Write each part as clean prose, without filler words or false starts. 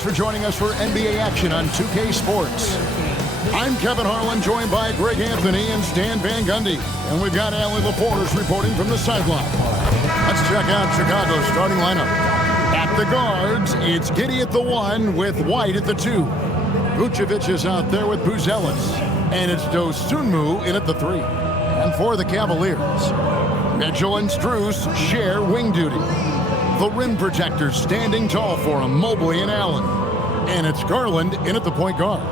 Thanks for joining us for NBA action on 2K Sports. I'm Kevin Harlan, joined by Greg Anthony and Stan Van Gundy. And we've got Allie LaForce reporting from the sideline. Let's check out Chicago's starting lineup. At the guards, it's Giddey at the 1 with White at the 2. Vucevic is out there with Buzelis. And it's Dosunmu in at the 3. And for the Cavaliers, Mitchell and Strus share wing duty. The rim protectors standing tall for him, Mobley and Allen. And it's Garland in at the point guard.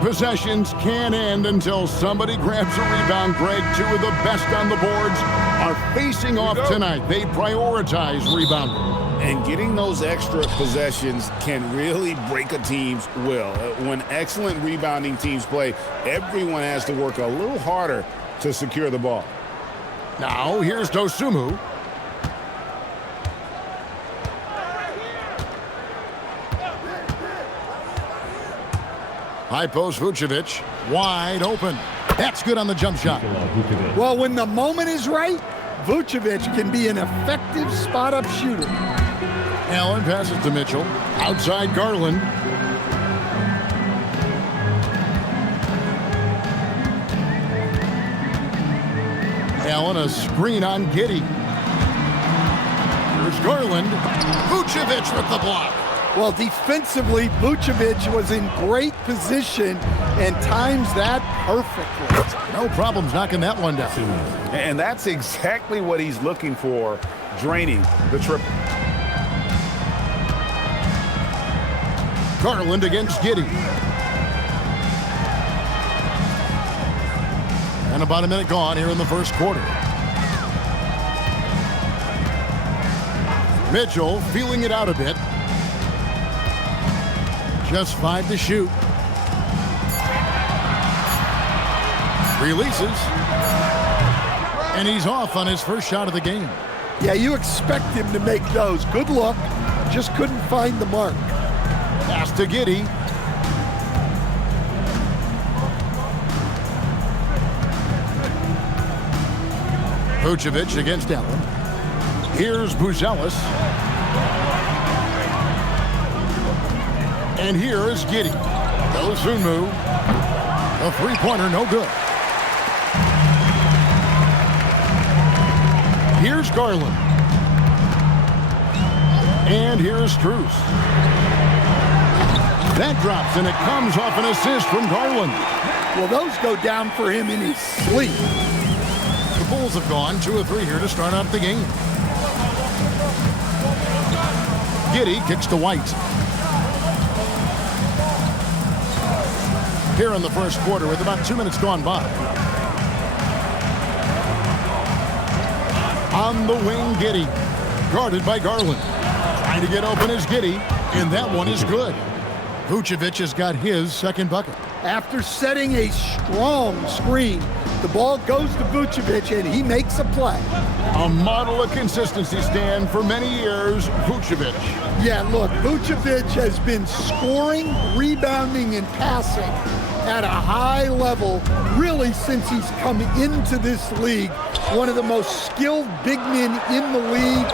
Possessions can't end until somebody grabs a rebound. Greg, two of the best on the boards are facing off tonight. They prioritize rebounding. And getting those extra possessions can really break a team's will. When excellent rebounding teams play, everyone has to work a little harder to secure the ball. Now, here's Dosunmu. High post Vucevic, wide open. That's good on the jump shot. Well, when the moment is right, Vucevic can be an effective spot-up shooter. Allen passes to Mitchell. Outside Garland. Allen, a screen on Giddey. Here's Garland. Vucevic with the block. Well, defensively, Vucevic was in great position and times that perfectly. No problems knocking that one down. And that's exactly what he's looking for, draining the triple. Garland against Giddey. And about a minute gone here in the first quarter. Mitchell feeling it out a bit. Just 5 to shoot. Releases. And he's off on his first shot of the game. Yeah, you expect him to make those. Good luck. Just couldn't find the mark. Pass to Giddey. Vucevic against Allen. Here's Buzelis. And here is Giddey. Dosunmu. A three-pointer, no good. Here's Garland. And here's Strus. That drops, and it comes off an assist from Garland. Well, those go down for him in his sleep. The Bulls have gone 2 of 3 here to start out the game. Giddey kicks to White. Here in the first quarter with about 2 minutes gone by. On the wing, Giddey. Guarded by Garland. Trying to get open is Giddey, and that one is good. Vucevic has got his second bucket. After setting a strong screen, the ball goes to Vucevic, and he makes a play. A model of consistency, Stan, for many years, Vucevic. Yeah, look, Vucevic has been scoring, rebounding, and passing at a high level really since he's come into this league. One of the most skilled big men in the league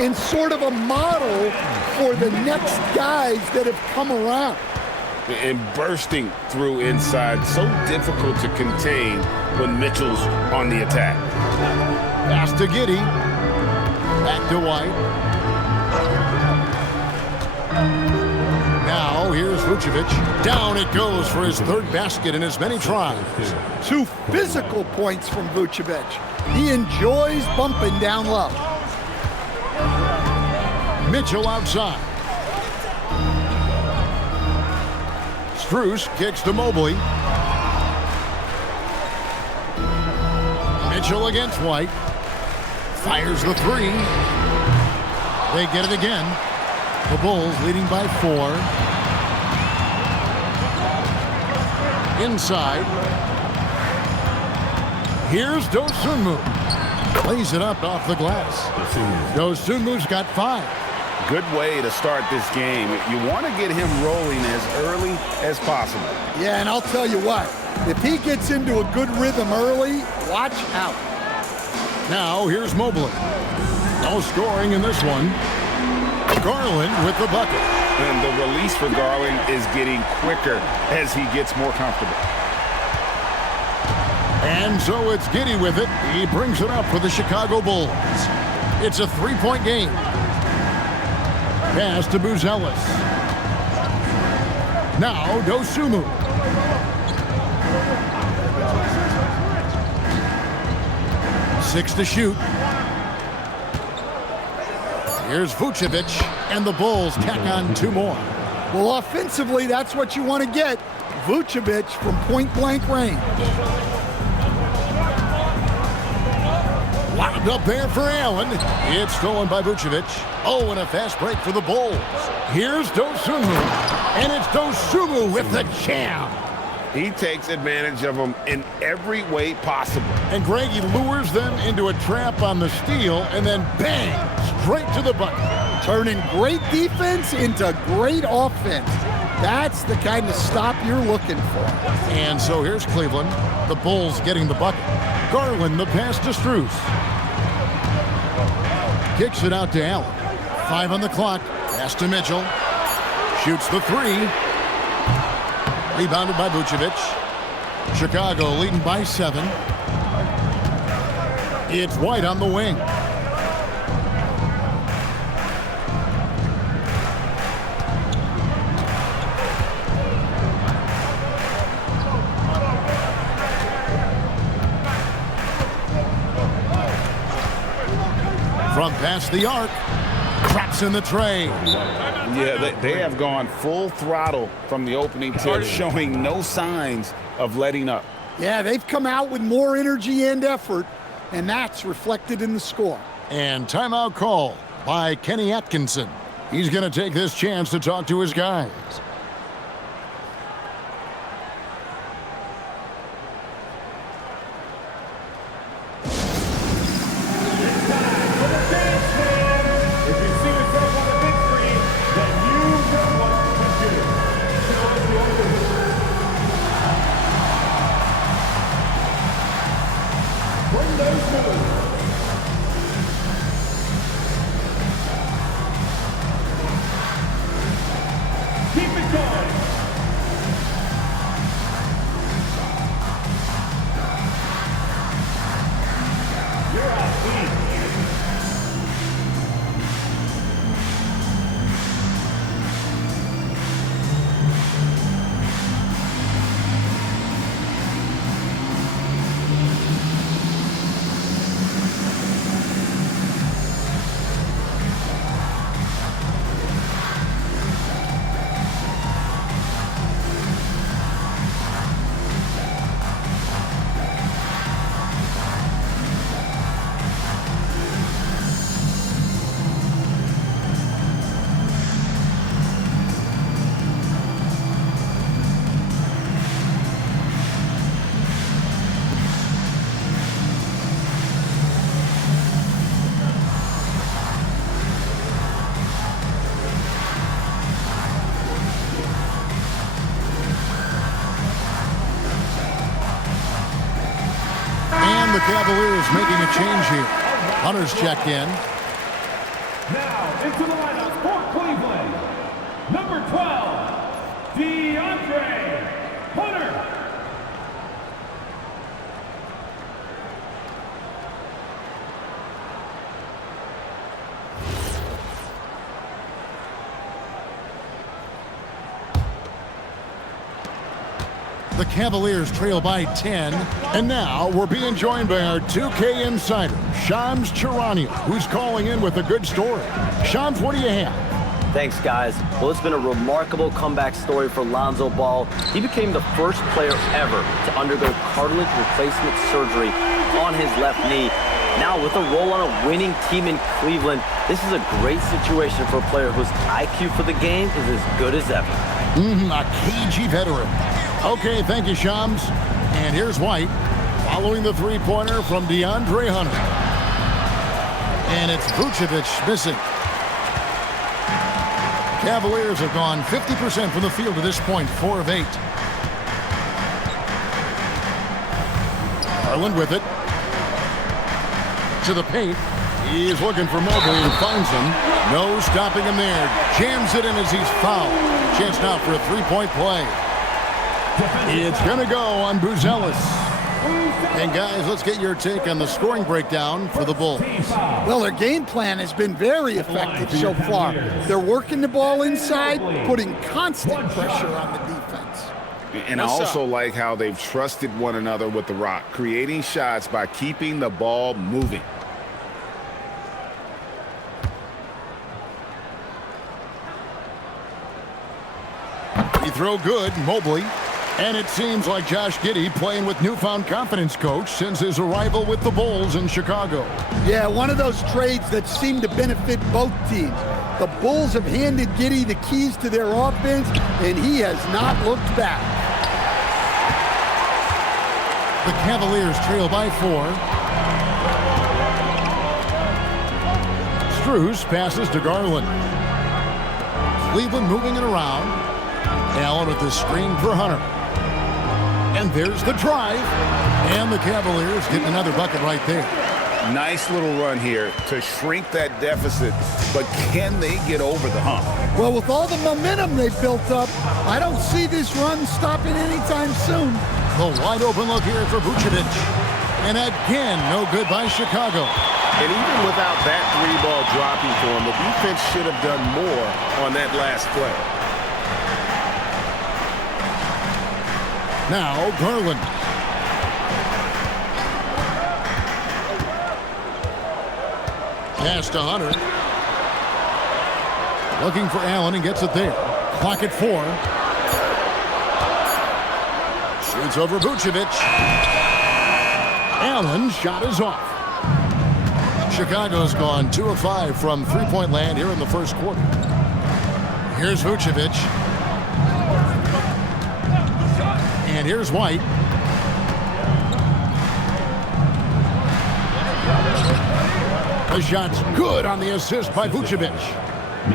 and sort of a model for the next guys that have come around. And bursting through inside, so difficult to contain when Mitchell's on the attack. Pass to Giddey. Back to White. Now here's Vucevic. Down it goes for his third basket in as many tries. 2 physical points from Vucevic. He enjoys bumping down low. Mitchell outside. Strus kicks to Mobley. Mitchell against White. Fires the 3. They get it again. The Bulls leading by 4. Inside. Here's Dosunmu. Plays it up off the glass. Dosunmu's got 5. Good way to start this game. You want to get him rolling as early as possible. Yeah, and I'll tell you what, if he gets into a good rhythm early, watch out. Now here's Mobley. No scoring in this one. Garland with the bucket. And the release for Garland is getting quicker as he gets more comfortable. And so it's Giddey with it. He brings it up for the Chicago Bulls. It's a three-point game. Pass to Buzelis. Now Dosunmu. Six to shoot. Here's Vucevic, and the Bulls tack on two more. Well, offensively, that's what you want to get. Vucevic from point-blank range. Locked up there for Allen. It's stolen by Vucevic. Oh, and a fast break for the Bulls. Here's Dosunmu. And it's Dosunmu with the jam. He takes advantage of them in every way possible. And Greg, he lures them into a trap on the steal, and then bang, straight to the bucket. Turning great defense into great offense. That's the kind of stop you're looking for. And so here's Cleveland. The Bulls getting the bucket. Garland, the pass to Strus. Kicks it out to Allen. 5 on the clock. Pass to Mitchell. Shoots the three. Rebounded by Vucevic. Chicago leading by 7. It's White on the wing. From past the arc. Traps in the tray. Yeah, they have gone full throttle from the opening tip, showing no signs of letting up. Yeah, they've come out with more energy and effort, and that's reflected in the score. And timeout call by Kenny Atkinson. He's going to take this chance to talk to his guys. The Cavaliers making a change here. Hunter's checked in. Now into the lineup for Cleveland, number 12, DeAndre Hunter. The Cavaliers trail by 10. And now we're being joined by our 2K insider, Shams Charania, who's calling in with a good story. Shams, what do you have? Thanks, guys. Well, it's been a remarkable comeback story for Lonzo Ball. He became the first player ever to undergo cartilage replacement surgery on his left knee. Now, with a role on a winning team in Cleveland, this is a great situation for a player whose IQ for the game is as good as ever. A cagey veteran. Okay, thank you, Shams. And here's White, following the three-pointer from DeAndre Hunter. And it's Vucevic missing. Cavaliers have gone 50% from the field to this point, 4 of 8. Garland with it. To the paint. He's looking for Mobley and finds him. No stopping him there. Jams it in as he's fouled. Chance now for a three-point play. It's going to go on Buzelis. And guys, let's get your take on the scoring breakdown for the Bulls. Well, their game plan has been very effective so far. They're working the ball inside, putting constant pressure on the defense. And I also like how they've trusted one another with the rock, creating shots by keeping the ball moving. He throw good, Mobley. And it seems like Josh Giddey playing with newfound confidence, coach, since his arrival with the Bulls in Chicago. Yeah, one of those trades that seem to benefit both teams. The Bulls have handed Giddey the keys to their offense, and he has not looked back. The Cavaliers trail by 4. Strus passes to Garland. Cleveland moving it around. Allen with the screen for Hunter. And there's the drive. And the Cavaliers getting another bucket right there. Nice little run here to shrink that deficit, but can they get over the hump? Well, with all the momentum they've built up, I don't see this run stopping anytime soon. The wide open look here for Vucevic. And again, no good by Chicago. And even without that three-ball dropping for him, the defense should have done more on that last play. Now, Garland. Pass to Hunter. Looking for Allen and gets it there. Clock at 4. Shoots over Vucevic. Allen's shot is off. Chicago's gone 2 of 5 from three-point land here in the first quarter. Here's Vucevic. And here's White. The shot's good on the assist by Vucevic.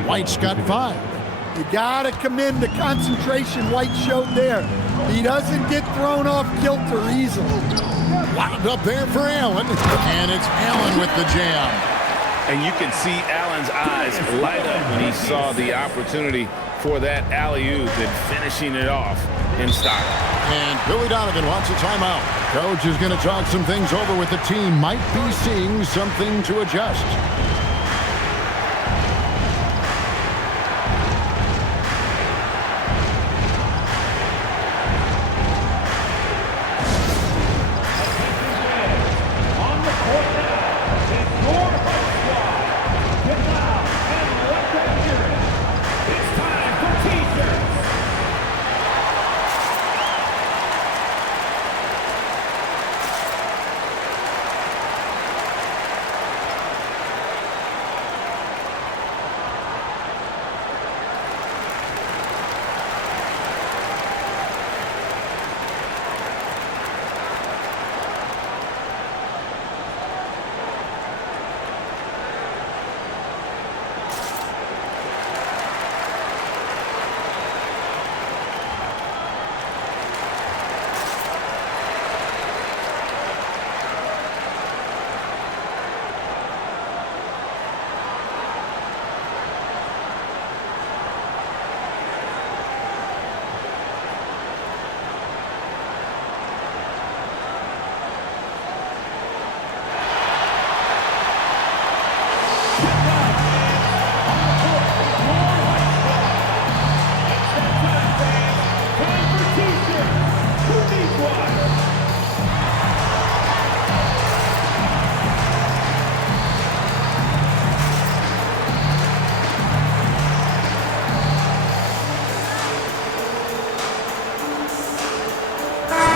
White's got 5. You gotta commend the concentration White showed there. He doesn't get thrown off kilter easily. Wound up there for Allen. And it's Allen with the jam. And you can see Allen's eyes light up when he saw the opportunity for that alley-oop and finishing it off in style. And Billy Donovan wants a timeout. Coach is going to talk some things over with the team. Might be seeing something to adjust.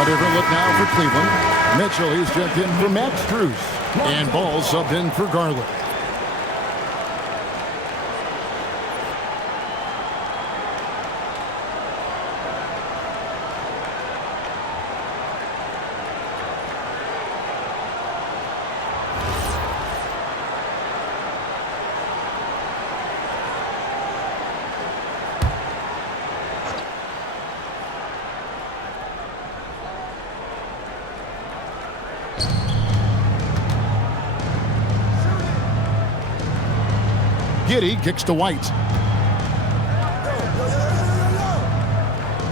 A different look now for Cleveland. Mitchell, he's checked in for Matt Strus. And Ball subbed in for Garland. Giddey kicks to White.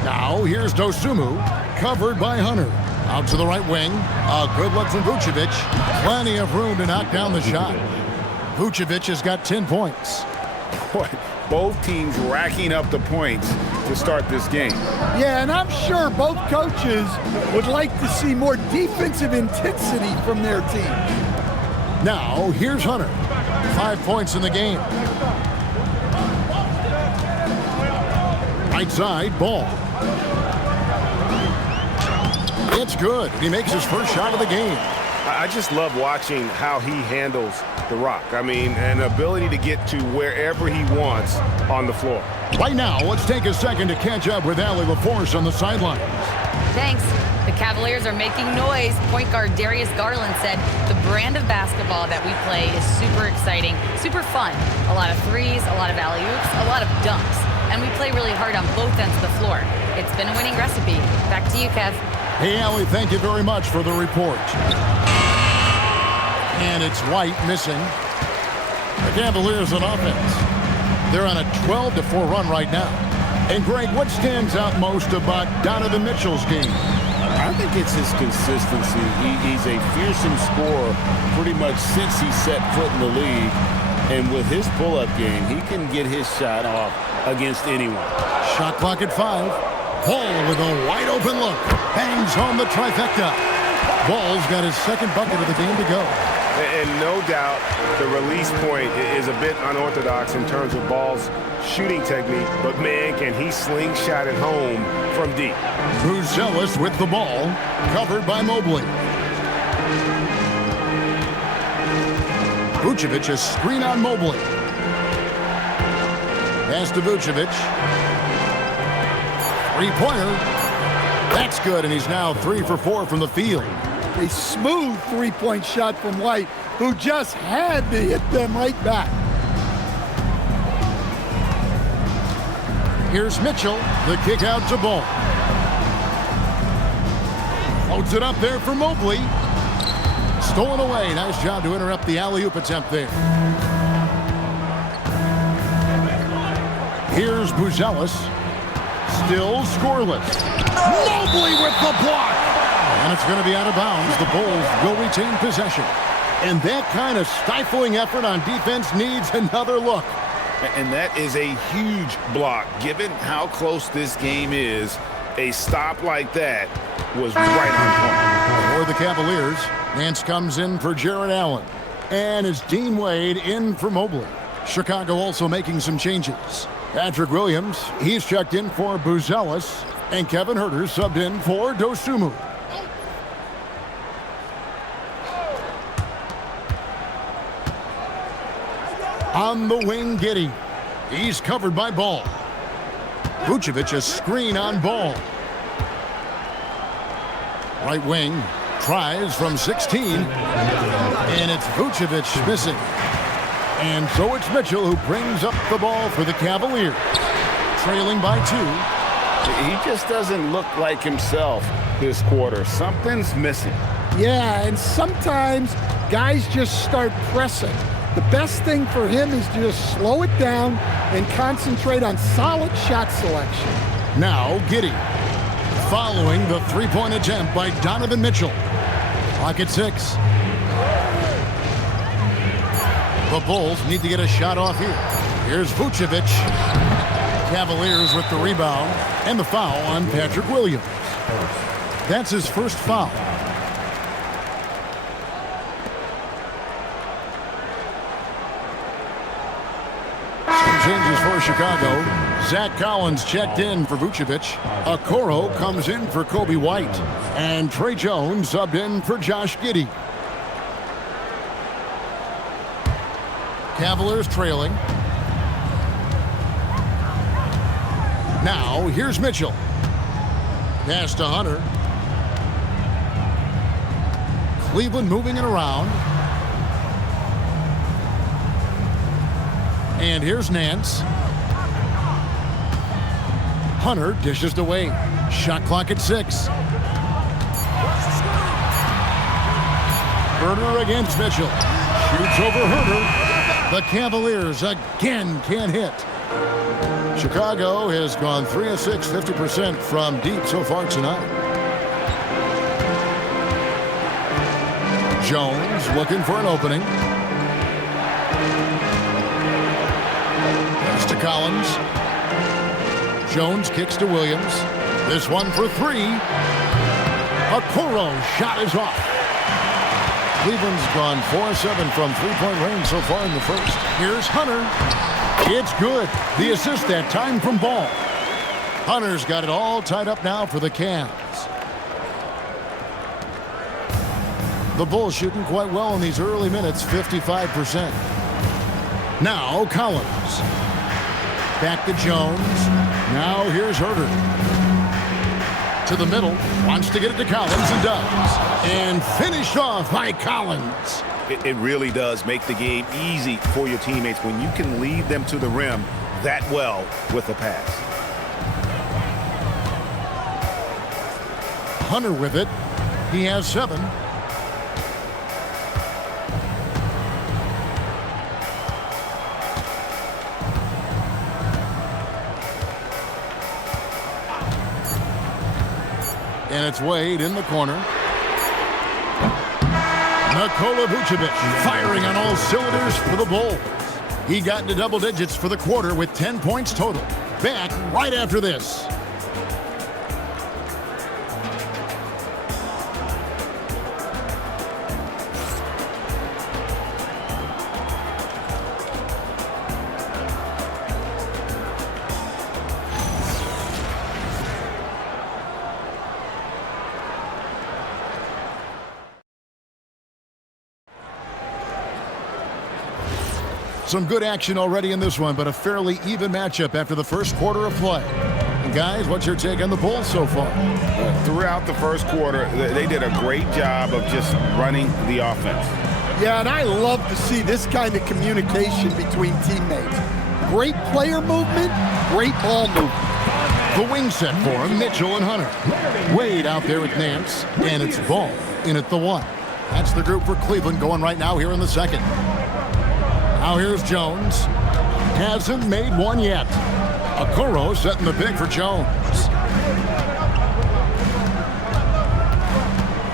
Now here's Dosunmu, covered by Hunter. Out to the right wing. A good look from Vucevic. Plenty of room to knock down the shot. Vucevic has got 10 points. Boy, both teams racking up the points to start this game. Yeah, and I'm sure both coaches would like to see more defensive intensity from their team. Now, here's Hunter. 5 points in the game. Right side, Ball. It's good. He makes his first shot of the game. I just love watching how he handles the rock. I mean, an ability to get to wherever he wants on the floor. Right now, let's take a second to catch up with Allie LaForce on the sidelines. Thanks. The Cavaliers are making noise. Point guard Darius Garland said the brand of basketball that we play is super exciting, super fun. A lot of threes, a lot of alley-oops, a lot of dunks. And we play really hard on both ends of the floor. It's been a winning recipe. Back to you, Kev. Hey, Allie, thank you very much for the report. And it's White missing. The Cavaliers on offense. They're on a 12-4 run right now. And, Greg, what stands out most about Donovan Mitchell's game? I think it's his consistency. He's a fearsome scorer pretty much since he set foot in the league. And with his pull-up game, he can get his shot off against anyone. Shot clock at 5. Ball with a wide-open look. Hangs home the trifecta. Ball's got his second bucket of the game to go. And no doubt the release point is a bit unorthodox in terms of Ball's shooting technique, but man, can he slingshot it home from deep. Buzelis with the ball, covered by Mobley. Vucevic a screen on Mobley. Pass to Vucevic. Three-pointer. That's good, and he's now 3 for 4 from the field. A smooth three-point shot from White, who just had to hit them right back. Here's Mitchell, the kick out to Ball. Floats it up there for Mobley. Stolen away. Nice job to interrupt the alley-oop attempt there. Here's Buzelis. Still scoreless. Mobley with the block. And it's going to be out of bounds. The Bulls will retain possession. And that kind of stifling effort on defense needs another look. And that is a huge block. Given how close this game is, a stop like that was right on point. For the Cavaliers, Nance comes in for Jarrett Allen. And it's Dean Wade in for Mobley. Chicago also making some changes. Patrick Williams, he's checked in for Buzelis. And Kevin Huerter subbed in for Dosunmu. On the wing, Giddey. He's covered by Ball. Vucevic a screen on Ball. Right wing, tries from 16. And it's Vucevic missing. And so it's Mitchell who brings up the ball for the Cavaliers. Trailing by 2. He just doesn't look like himself this quarter. Something's missing. Yeah, and sometimes guys just start pressing. The best thing for him is to just slow it down and concentrate on solid shot selection. Now Giddey, following the three-point attempt by Donovan Mitchell. Clock at 6. The Bulls need to get a shot off here. Here's Vucevic. Cavaliers with the rebound and the foul on Patrick Williams. That's his first foul. Changes for Chicago. Zach Collins checked in for Vucevic. Okoro comes in for Coby White. And Trey Jones subbed in for Josh Giddey. Cavaliers trailing. Now, here's Mitchell. Pass to Hunter. Cleveland moving it around. And here's Nance. Hunter dishes away. Shot clock at 6. Huerter against Mitchell. Shoots over Huerter. The Cavaliers again can't hit. Chicago has gone 3 of 6, 50% from deep so far tonight. Jones looking for an opening. Pass to Collins. Jones kicks to Williams. This one for three. Okoro's shot is off. Cleveland's gone 4 of 7 from three-point range so far in the first. Here's Hunter. It's good. The assist that time from Ball. Hunter's got it all tied up now for the Cavs. The Bulls shooting quite well in these early minutes, 55%. Now Collins. Back to Jones. Now here's Herter. To the middle. Wants to get it to Collins and does. And finished off by Collins. It really does make the game easy for your teammates when you can lead them to the rim that well with a pass. Hunter with it. He has 7. And it's Wade in the corner. Nikola Vucevic firing on all cylinders for the Bulls. He got into double digits for the quarter with 10 points total. Back right after this. Some good action already in this one, but a fairly even matchup after the first quarter of play. And guys, what's your take on the Bulls so far? Throughout the first quarter, they did a great job of just running the offense. Yeah, and I love to see this kind of communication between teammates. Great player movement, great ball movement. The wing set for him, Mitchell and Hunter. Wade out there with Nance, and it's Ball in at the 1. That's the group for Cleveland going right now here in the second. Now here's Jones. Hasn't made one yet. Okoro setting the pick for Jones.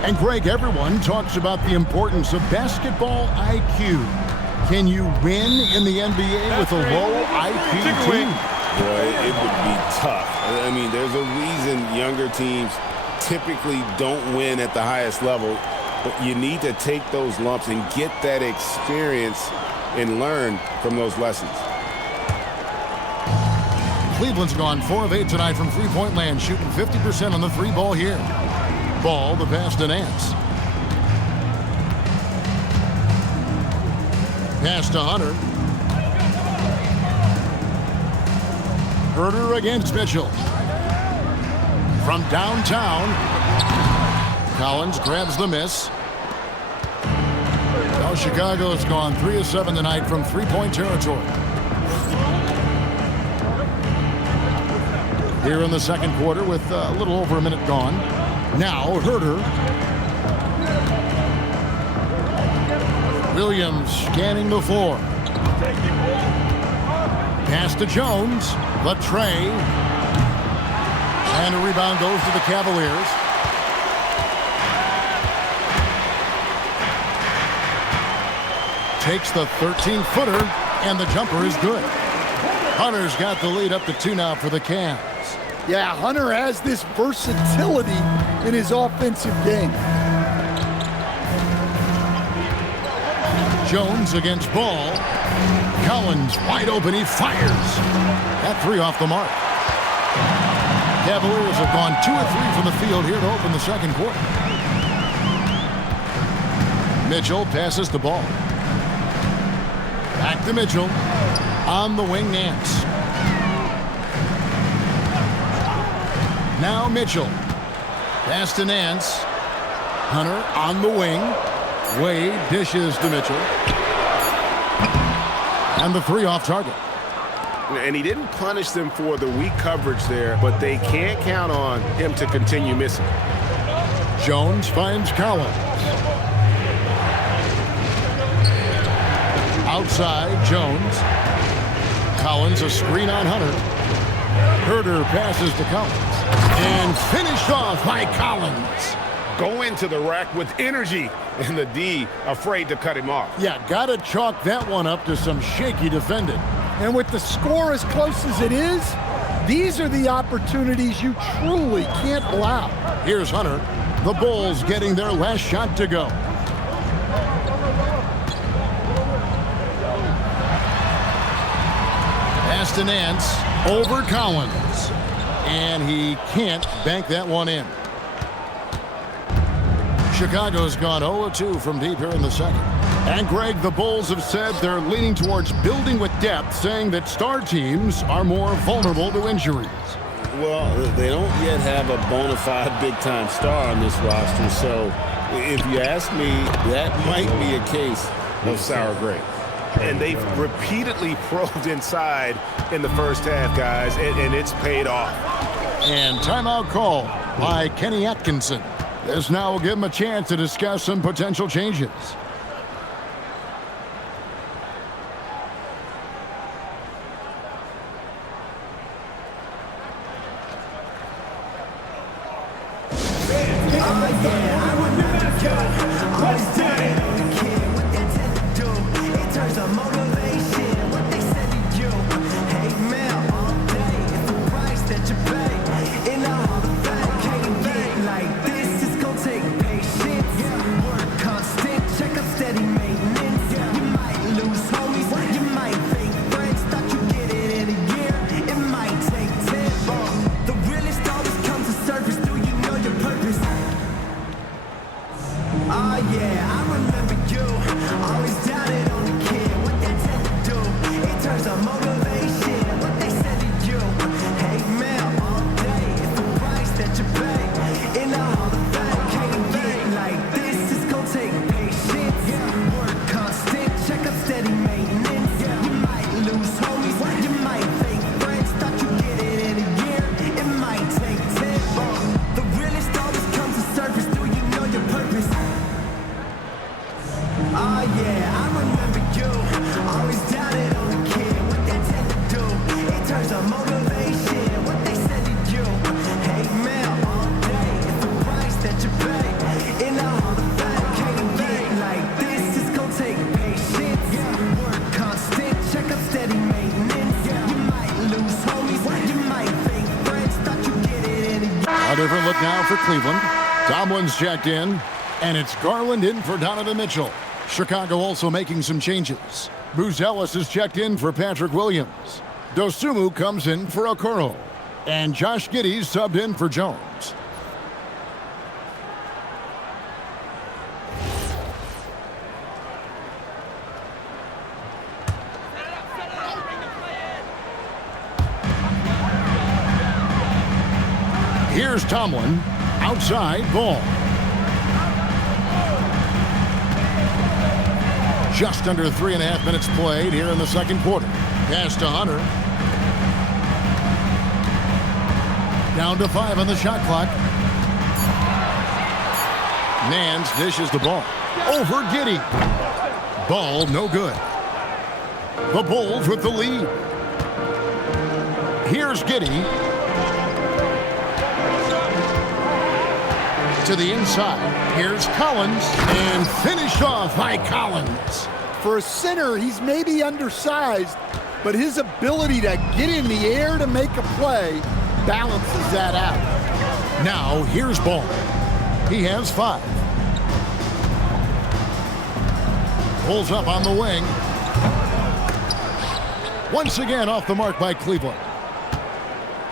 And Greg, everyone talks about the importance of basketball IQ. Can you win in the NBA with a low IQ team? Boy, it would be tough. I mean, there's a reason younger teams typically don't win at the highest level. But you need to take those lumps and get that experience and learn from those lessons. Cleveland's gone 4 of 8 tonight from three-point land, shooting 50% on the 3 ball here. Ball, the pass to Nance. Pass to Hunter. Herter against Mitchell. From downtown, Collins grabs the miss. Now Chicago has gone 3 of 7 tonight from three-point territory. Here in the second quarter with a little over a minute gone. Now Herter. Williams scanning the floor. Pass to Jones. The tray. And a rebound goes to the Cavaliers. Takes the 13-footer, and the jumper is good. Hunter's got the lead up to 2 now for the Cavs. Yeah, Hunter has this versatility in his offensive game. Jones against Ball. Collins wide open. He fires. That 3 off the mark. Cavaliers have gone 2 of 3 from the field here to open the second quarter. Mitchell passes the ball. Back to Mitchell. On the wing, Nance. Now Mitchell. Pass to Nance. Hunter on the wing. Wade dishes to Mitchell. And the 3 off target. And he didn't punish them for the weak coverage there, but they can't count on him to continue missing. Jones finds Collins. Outside, Jones. Collins, a screen on Hunter. Herter passes to Collins. And finished off by Collins. Go into the rack with energy, and the D afraid to cut him off. Yeah, gotta chalk that one up to some shaky defending. And with the score as close as it is, these are the opportunities you truly can't allow. Here's Hunter. The Bulls getting their last shot to go. Pass to Nance over Collins. And he can't bank that one in. Chicago's gone 0-2 from deep here in the second. And Greg, the Bulls have said they're leaning towards building with depth, saying that star teams are more vulnerable to injuries. Well, they don't yet have a bona fide big-time star on this roster, so if you ask me, that might be a case of sour grape. And they've repeatedly probed inside in the first half, guys, and it's paid off. And timeout call by Kenny Atkinson. This now will give him a chance to discuss some potential changes. Different look now for Cleveland. Tomlin's checked in, and it's Garland in for Donovan Mitchell. Chicago also making some changes. Buzelis is checked in for Patrick Williams. Dosunmu comes in for Okoro. And Josh Giddey subbed in for Jones. Here's Tomlin, outside ball. Just under 3.5 minutes played here in the second quarter. Pass to Hunter. Down to 5 on the shot clock. Nance dishes the ball. Over Giddey. Ball no good. The Bulls with the lead. Here's Giddey. To the inside. Here's Collins, and finished off by Collins. For a center, he's maybe undersized, but his ability to get in the air to make a play balances that out. Now, here's Ball. He has 5. Pulls up on the wing. Once again off the mark by Cleveland.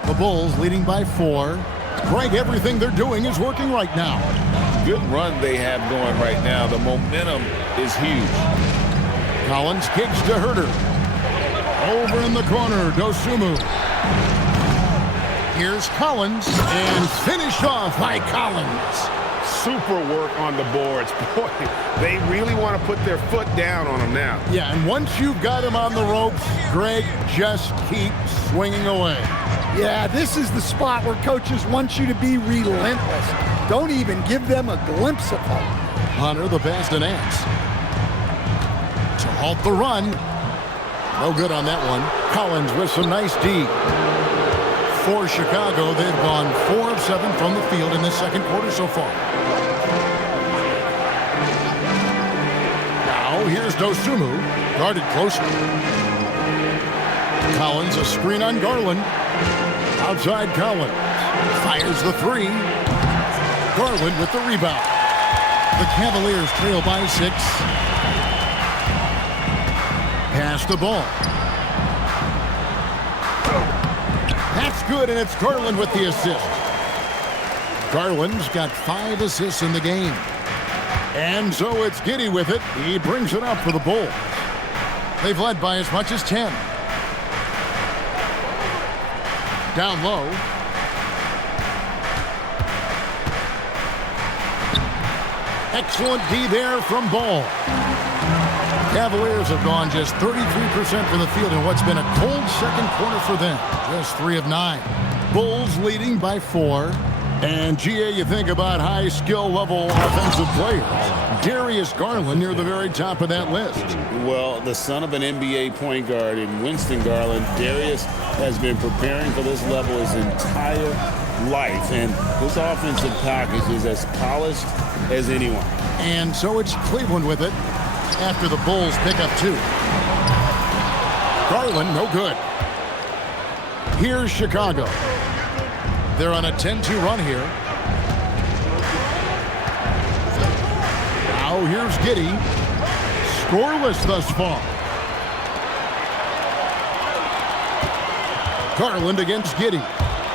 The Bulls leading by 4. Greg, everything they're doing is working right now. Good run they have going right now. The momentum is huge. Collins kicks to Herter. Over in the corner, Dosunmu. Here's Collins, and finished off by Collins. Super work on the boards. Boy, they really want to put their foot down on him now. Yeah, and once you've got him on the ropes, Greg, just keep swinging away. Yeah, this is the spot where coaches want you to be relentless. Don't even give them a glimpse of hope. Hunter, the pass to Nance. to halt the run. No good on that one. Collins with some nice D. For Chicago, they've gone 4 of 7 from the field in this second quarter so far. Now here's Dosumu, guarded closely. Collins, a screen on Garland. Outside Collins. Fires the 3. Garland with the rebound. The Cavaliers trail by 6. Pass the ball. That's good, and it's Garland with the assist. Garland's got 5 assists in the game. And so it's Giddey with it. He brings it up for the Bulls. They've led by as much as 10. Down low. Excellent D there from Ball. Cavaliers have gone just 33% from the field in what's been a cold second quarter for them. Just 3 of 9. Bulls leading by 4. And, GA, you think about high skill level offensive players. Darius Garland near the very top of that list. Well, the son of an NBA point guard in Winston Garland, Darius has been preparing for this level his entire life. And his offensive package is as polished as anyone. And so it's Cleveland with it after the Bulls pick up 2. Garland, no good. Here's Chicago. They're on a 10-2 run here. Now here's Giddey. Scoreless thus far. Garland against Giddey.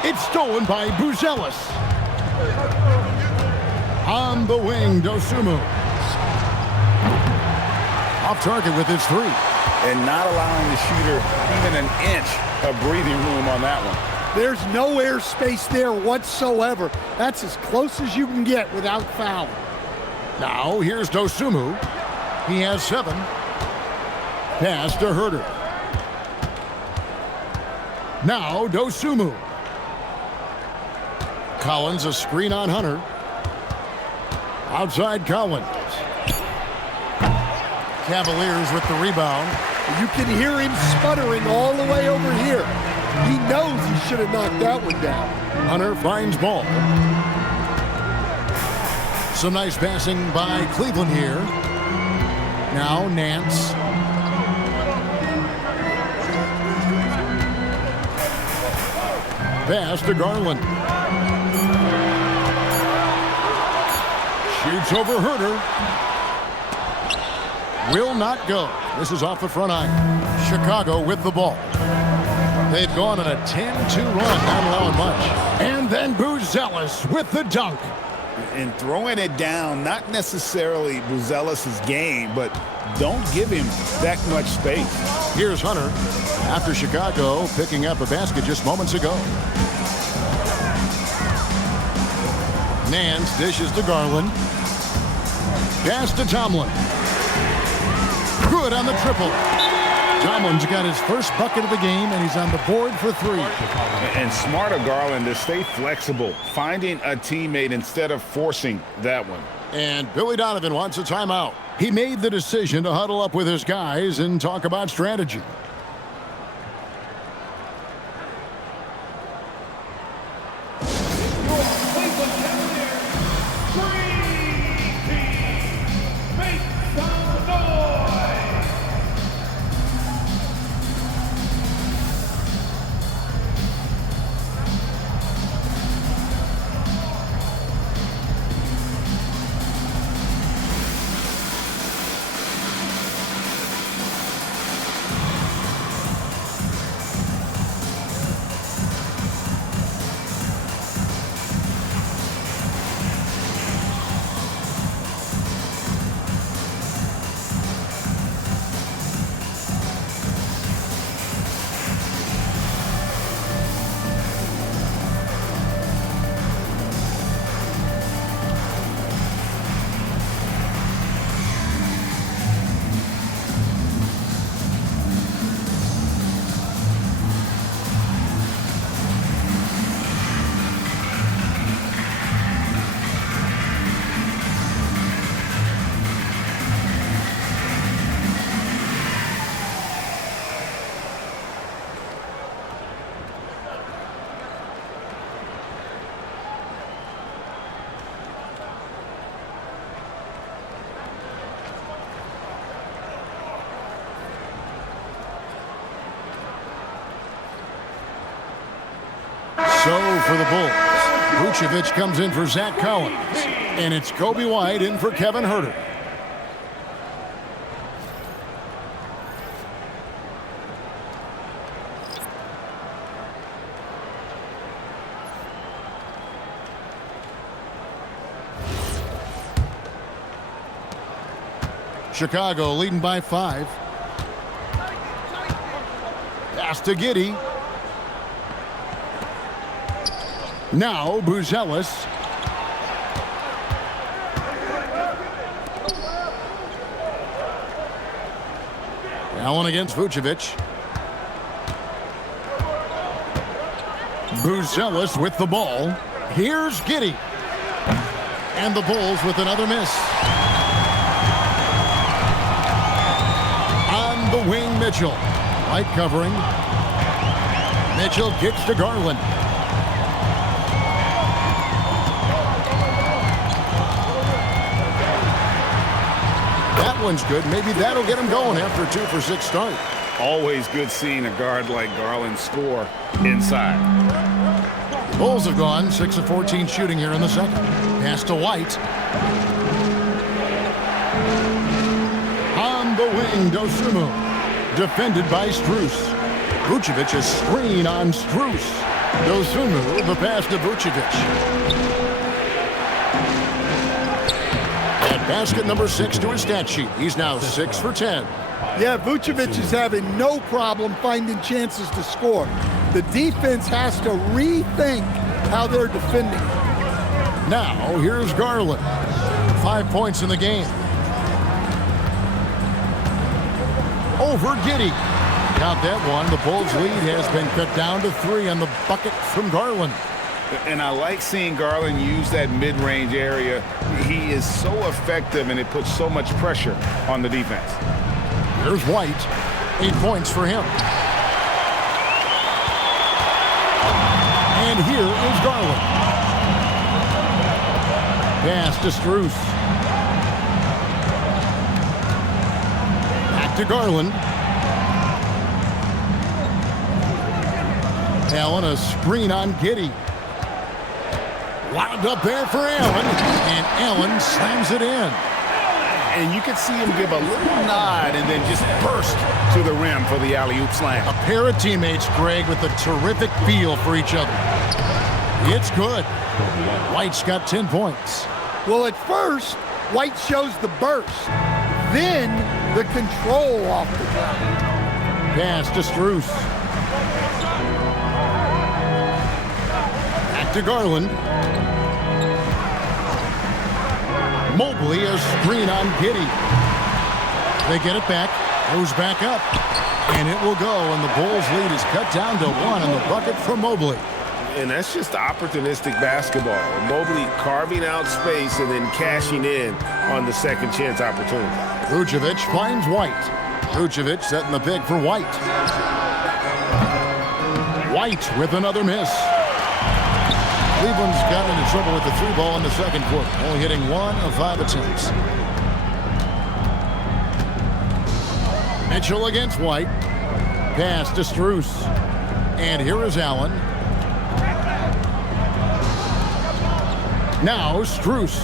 It's stolen by Buzelis. On the wing, Dosumu. Off target with his 3. And not allowing the shooter even an inch of breathing room on that one. There's no airspace there whatsoever. That's as close as you can get without foul. Now here's Dosumu. He has 7. Pass to Herter. Now Dosumu. Collins, a screen on Hunter. Outside Collins. Cavaliers with the rebound. You can hear him sputtering all the way over here. He knows he should have knocked that one down. Hunter finds Ball. Some nice passing by Cleveland here. Now Nance. Pass to Garland. Shoots over Herter. Will not go. This is off the front iron. Chicago with the ball. They've gone on a 10-2 run, not allowing much. And then Buzelis with the dunk. And throwing it down, not necessarily Buzelis' game, but don't give him that much space. Here's Hunter after Chicago picking up a basket just moments ago. Nance dishes to Garland. Pass to Tomlin. Good on the triple. Tomlin's got his first bucket of the game, and he's on the board for 3. And smart of Garland to stay flexible, finding a teammate instead of forcing that one. And Billy Donovan wants a timeout. He made the decision to huddle up with his guys and talk about strategy. So for the Bulls, Vucevic comes in for Zach Collins, and it's Coby White in for Kevin Huerter. Chicago leading by 5. Pass to Giddey. Now Buzelis. Allen against Vucevic. Buzelis with the ball. Here's Giddey. And the Bulls with another miss. On the wing, Mitchell. White covering. Mitchell kicks to Garland. That one's good. Maybe that'll get him going after a 2-for-6 start. Always good seeing a guard like Garland score inside. Bulls have gone 6 of 14 shooting here in the second. Pass to White. On the wing, Dosumu. Defended by Strus. Vucevic a screen on Strus. Dosumu the pass to Vucevic. And basket number 6 to his stat sheet. He's now 6 for 10. Yeah, Vucevic is having no problem finding chances to score. The defense has to rethink how they're defending. Now, here's Garland. 5 points in the game. Over Giddey. Got that one. The Bulls' lead has been cut down to 3 on the bucket from Garland. And I like seeing Garland use that mid-range area. He is so effective, and it puts so much pressure on the defense. Here's White. 8 points for him. And here is Garland. Pass to Strus. Back to Garland. Allen a screen on Giddey. Wound up there for Allen. And Allen slams it in. And you can see him give a little nod and then just burst to the rim for the alley-oop slam. A pair of teammates, Greg, with a terrific feel for each other. It's good. White's got 10 points. Well, at first, White shows the burst, then the control off the ground. Pass to Strus. Back to Garland. Mobley a screen on Giddey. They get it back. Goes back up. And it will go. And the Bulls' lead is cut down to 1 on the bucket from Mobley. And that's just opportunistic basketball. Mobley carving out space and then cashing in on the second chance opportunity. Vucevic finds White. Vucevic setting the pick for White. White with another miss. Cleveland's got into trouble with the 3 ball in the second quarter, only hitting 1 of 5 attempts. Mitchell against White. Pass to Strus. And here is Allen. Now Strus.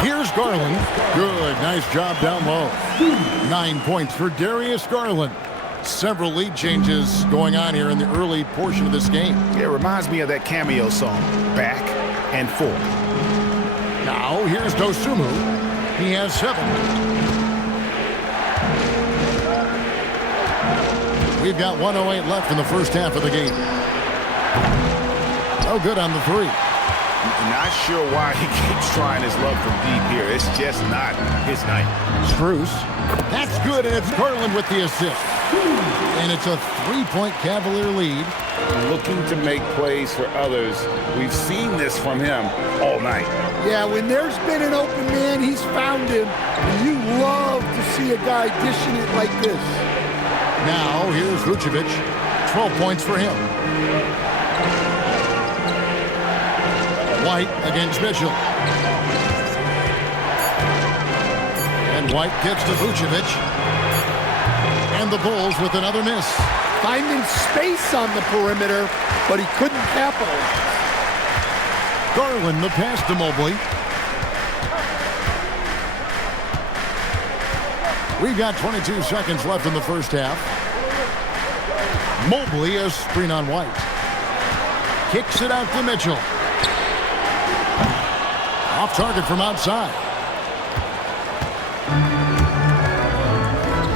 Here's Garland. Good, nice job down low. 9 points for Darius Garland. Several lead changes going on here in the early portion of this game. It reminds me of that cameo song, Back and Forth. Now here's Dosumu. He has 7. We've got 1:08 left in the first half of the game. No good on the 3. Not sure why he keeps trying his luck from deep here. It's just not his night. Strus. That's good, and it's Garland with the assist. And it's a 3-point Cavalier lead. Looking to make plays for others. We've seen this from him all night. Yeah, when there's been an open man, he's found him. And you love to see a guy dishing it like this. Now, here's Vucevic. 12 points for him. White against Mitchell. And White gets to Vucevic. And the Bulls with another miss. finding space on the perimeter, but he couldn't capitalize. Garland, the pass to Mobley. We've got 22 seconds left in the first half. Mobley, a screen on White. Kicks it out to Mitchell. Off target from outside.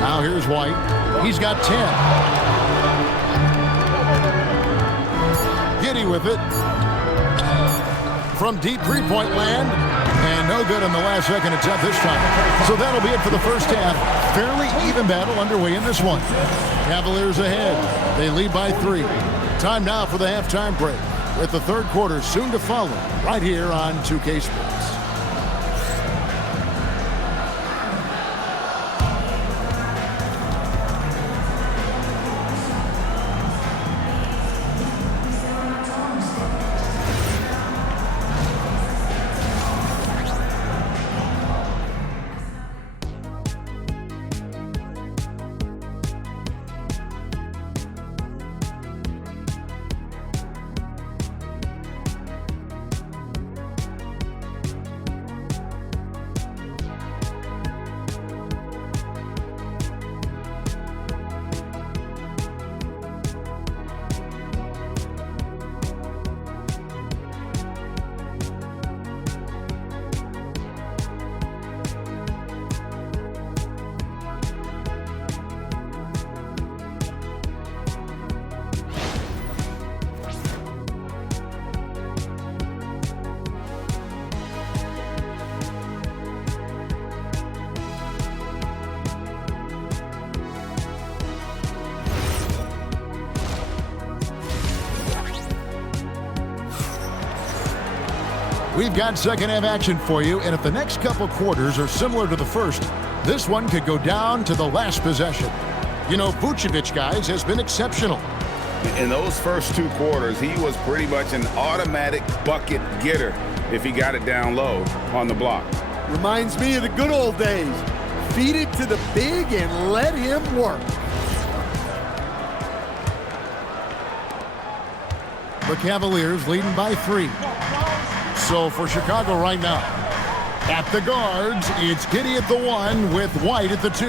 Now here's White. He's got 10. Giddey with it. From deep three-point land. And no good on the last second attempt this time. So that'll be it for the first half. Fairly even battle underway in this one. Cavaliers ahead. They lead by 3. Time now for the halftime break, with the third quarter soon to follow right here on 2K Sports. We've got second half action for you, and if the next couple quarters are similar to the first, this one could go down to the last possession. You know, Vucevic, guys, has been exceptional. In those first 2 quarters, he was pretty much an automatic bucket getter if he got it down low on the block. Reminds me of the good old days. Feed it to the big and let him work. The Cavaliers leading by 3. So for Chicago right now, at the guards, it's Giddey at the 1 with White at the 2.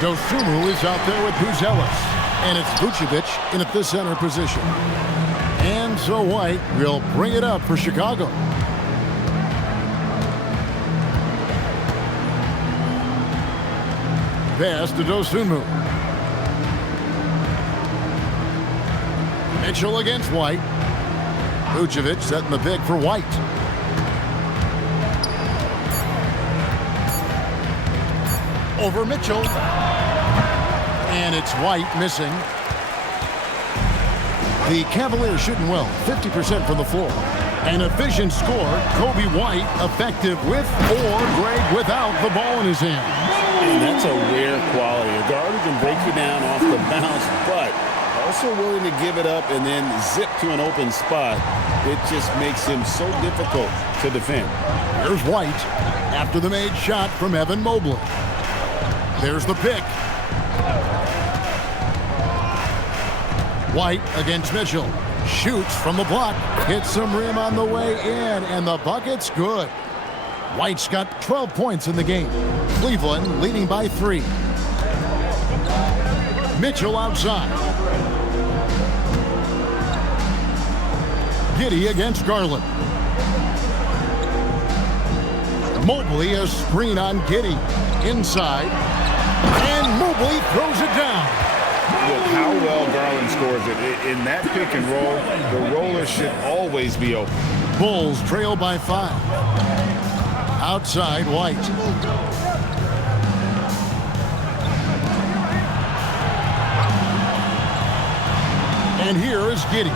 Dosumu is out there with Buzelis, and it's Vucevic in at the center position. And so White will bring it up for Chicago. Pass to Dosumu. Mitchell against White. Vucevic setting the pick for White. Over Mitchell. And it's White missing. The Cavaliers shooting well, 50% from the floor. An efficient score, Coby White effective with or Greg without the ball in his hands. And that's a rare quality. A guard who can break you down off the bounce, but also willing to give it up and then zip to an open spot. It just makes him so difficult to defend. Here's White after the made shot from Evan Mobley. There's the pick. White against Mitchell. Shoots from the block. Hits some rim on the way in, and the bucket's good. White's got 12 points in the game. Cleveland leading by 3. Mitchell outside. Giddey against Garland. Mobley a screen on Giddey. Inside. And Mobley throws it down. Look how well Garland scores it. In that pick and roll, the roller should always be open. Bulls trail by 5. Outside, White. And here is Giddey.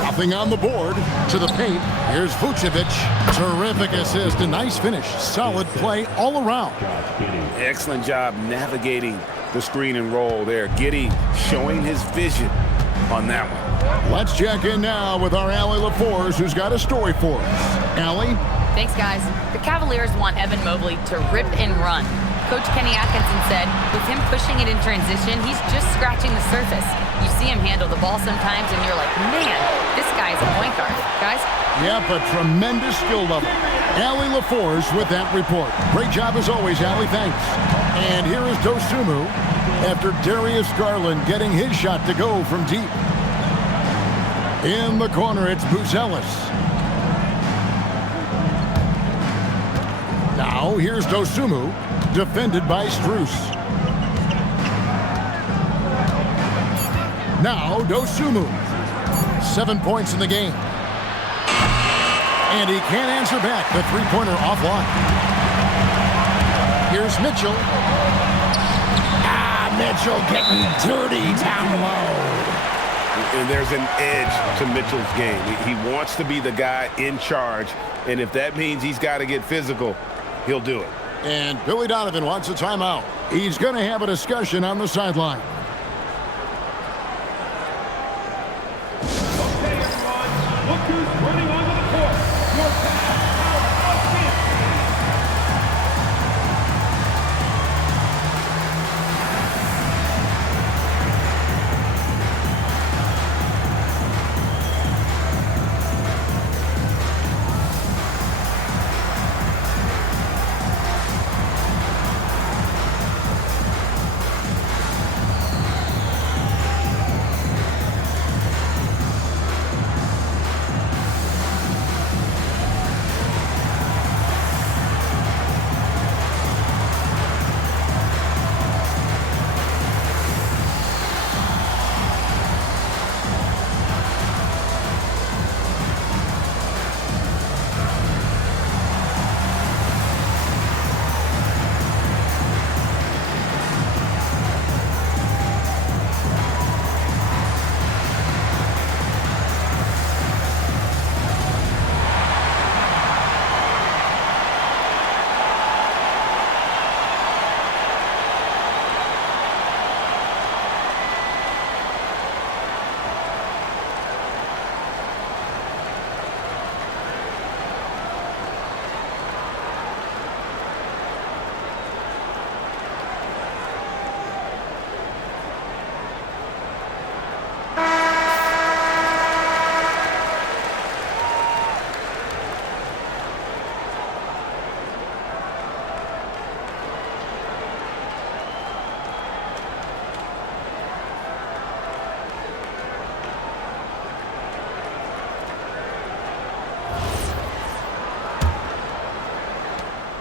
Nothing on the board. To the paint. Here's Vucevic. Terrific assist. A nice finish. Solid play all around. Excellent job navigating the screen and roll there. Giddey showing his vision on that one. Let's check in now with our Allie LaForce, who's got a story for us. Allie? Thanks, guys. The Cavaliers want Evan Mobley to rip and run. Coach Kenny Atkinson said, with him pushing it in transition, he's just scratching the surface. You see him handle the ball sometimes, and you're like, man, this guy's a point guard. Guys? Yep, a tremendous skill level. Allie LaForce with that report. Great job as always, Allie. Thanks. And here is Dosunmu after Darius Garland getting his shot to go from deep. In the corner, it's Buzelis. Now, here's Dosunmu, defended by Strus. Now, Dosunmu. 7 points in the game. And he can't answer back. The three-pointer offline. Here's Mitchell. Mitchell getting dirty down low. And there's an edge to Mitchell's game. He wants to be the guy in charge, and if that means he's got to get physical, he'll do it. And Billy Donovan wants a timeout. He's going to have a discussion on the sideline. Okay, everyone, look who's running onto the court. Your power champion.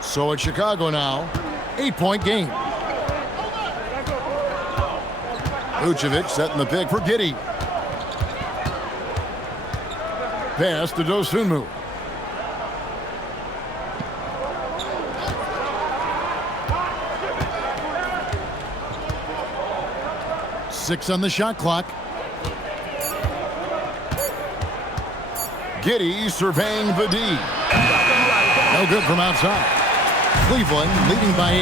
So it's Chicago now. 8-point game. Vucevic setting the pick for Giddey. Pass to Dosunmu. Six on the shot clock. Giddey surveying the D. No good from outside. Cleveland leading by 8.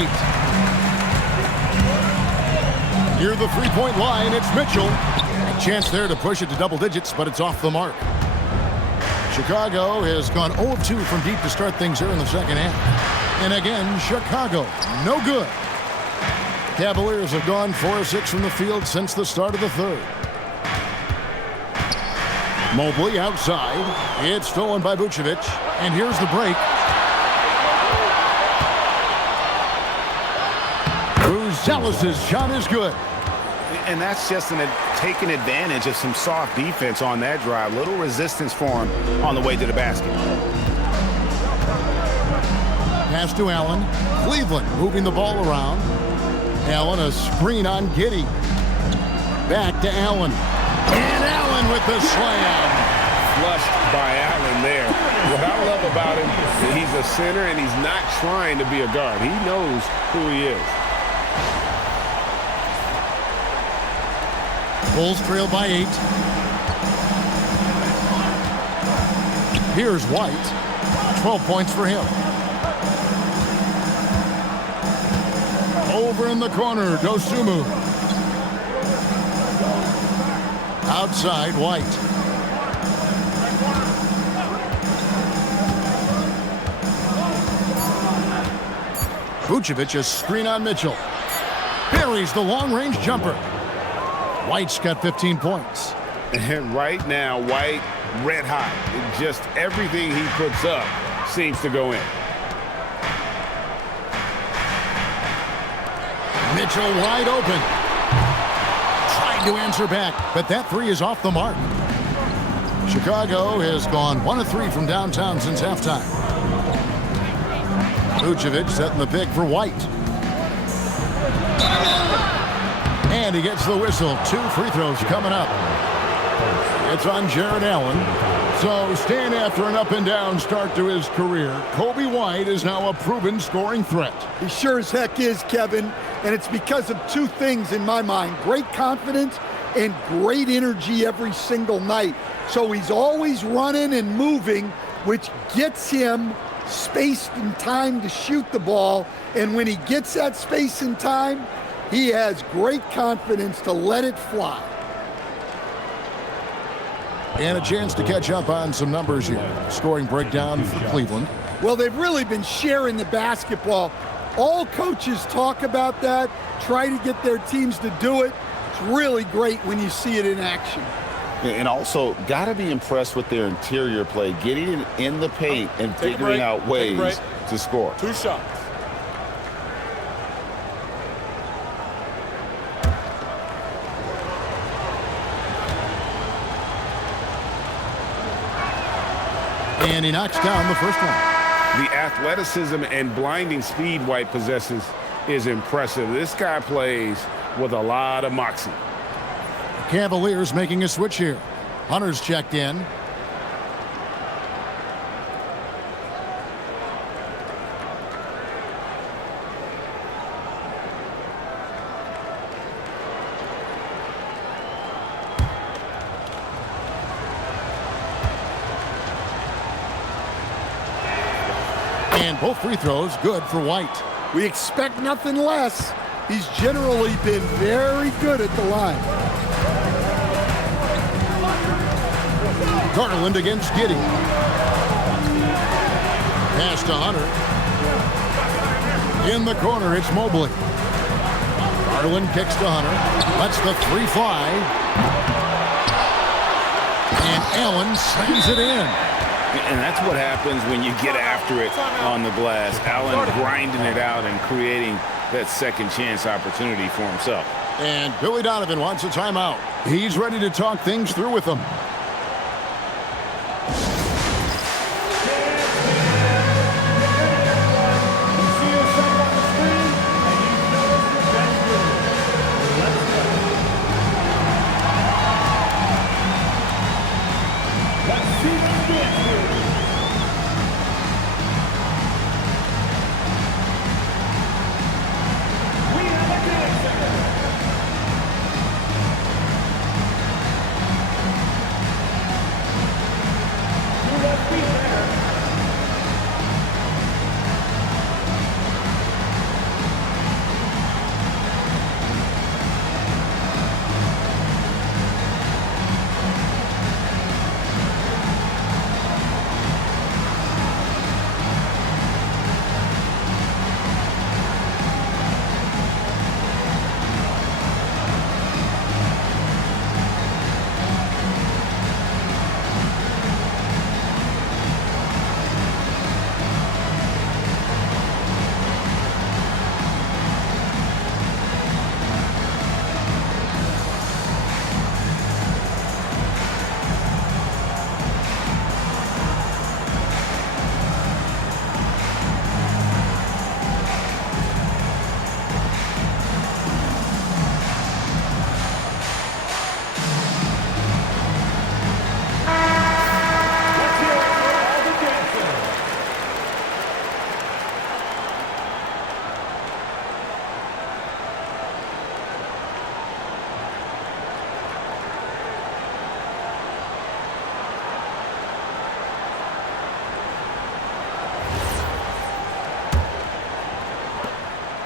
Near the three-point line, it's Mitchell. A chance there to push it to double digits, but it's off the mark. Chicago has gone 0 of 2 from deep to start things here in the second half. And again, Chicago, no good. Cavaliers have gone 4 of 6 from the field since the start of the third. Mobley outside. It's stolen by Vucevic. And here's the break. Buzelis' shot is good. And that's just taking advantage of some soft defense on that drive. Little resistance for him on the way to the basket. Pass to Allen. Cleveland moving the ball around. Allen, a screen on Giddey. Back to Allen. And Allen with the slam. Flushed by Allen there. What I love about him is he's a center and he's not trying to be a guard. He knows who he is. Bulls trail by 8. Here's White. 12 points for him. Over in the corner, Dosunmu. Outside, White. Vucevic a screen on Mitchell. Buries the long-range jumper. White's got 15 points. And right now, White red hot. Just everything he puts up seems to go in. Mitchell wide open. Trying to answer back, but that three is off the mark. Chicago has gone 1 of 3 from downtown since halftime. Vucevic setting the pick for White. And he gets the whistle. 2 free throws coming up. It's on Jarrett Allen. So staying after an up-and-down start to his career, Coby White is now a proven scoring threat. He sure as heck is, Kevin. And it's because of 2 things in my mind. Great confidence and great energy every single night. So he's always running and moving, which gets him space and time to shoot the ball. And when he gets that space and time, he has great confidence to let it fly. And a chance to catch up on some numbers here. Scoring breakdown for Cleveland. Well, they've really been sharing the basketball. All coaches talk about that, try to get their teams to do it. It's really great when you see it in action. And also, got to be impressed with their interior play, getting in the paint and figuring out ways to score. 2 shots. And he knocks down the first one. The athleticism and blinding speed White possesses is impressive. This guy plays with a lot of moxie. Cavaliers making a switch here. Hunter's checked in. And both free throws good for White. We expect nothing less. He's generally been very good at the line. Garland against Giddey. Pass to Hunter. In the corner, it's Mobley. Garland kicks to Hunter. Lets the 3 fly. And Allen slams it in. And that's what happens when you get after it on the glass. Allen grinding it out and creating that second chance opportunity for himself. And Billy Donovan wants a timeout. He's ready to talk things through with them.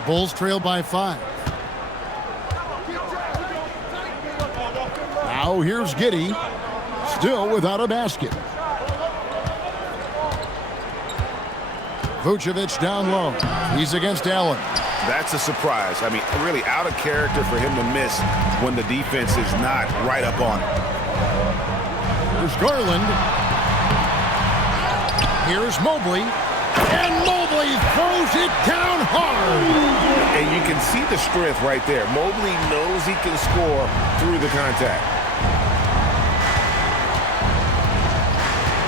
Bulls trail by 5. Now here's Giddey, still without a basket. Vucevic down low. He's against Allen. That's a surprise. I mean, really out of character for him to miss when the defense is not right up on him. Here's Garland. Here's Mobley. And Mobley throws it down hard. And you can see the strength right there. Mobley knows he can score through the contact.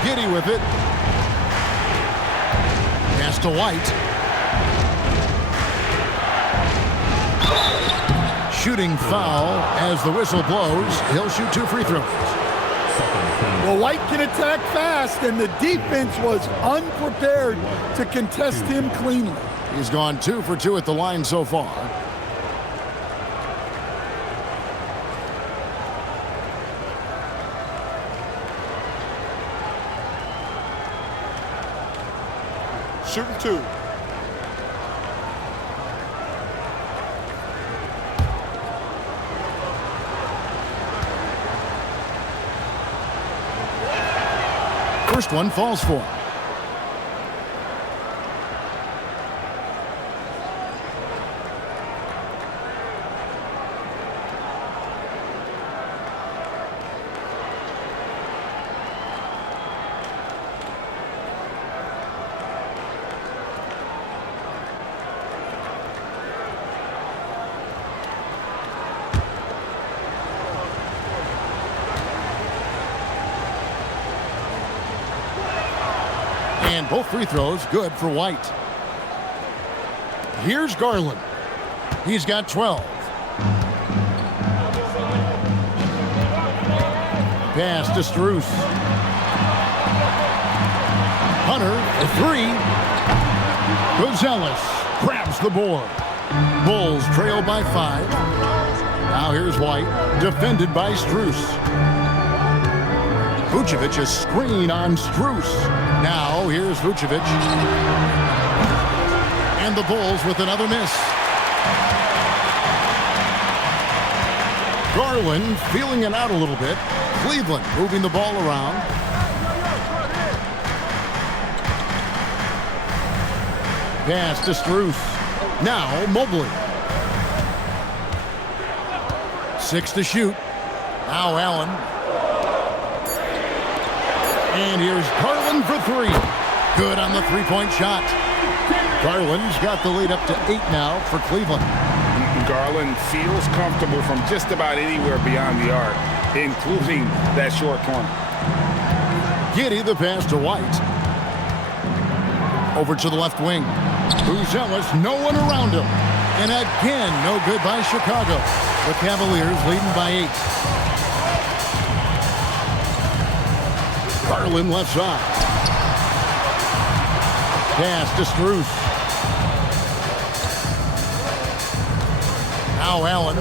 Giddey with it. Pass to White. Shooting foul as the whistle blows. He'll shoot 2 free throws. Well, White can attack fast, and the defense was unprepared to contest him cleanly. He's gone 2 for 2 at the line so far. Shooting 2. First one falls for him. And both free throws good for White. Here's Garland. He's got 12. Pass to Strus. Hunter, a 3. Buzelis grabs the board. Bulls trail by 5. Now here's White, defended by Strus. Vucevic, a screen on Strus. Now here's Vucevic. And the Bulls with another miss. Garland feeling it out a little bit. Cleveland moving the ball around. Pass to Strus. Now Mobley. 6 to shoot. Now Allen. And here's Garland for 3. Good on the three-point shot. Garland's got the lead up to 8 now for Cleveland. Garland feels comfortable from just about anywhere beyond the arc, including that short corner. Giddey the pass to White. Over to the left wing. Buzelis, no one around him. And again, no good by Chicago. The Cavaliers leading by 8. Garland left side. Pass to Strus. Now Allen.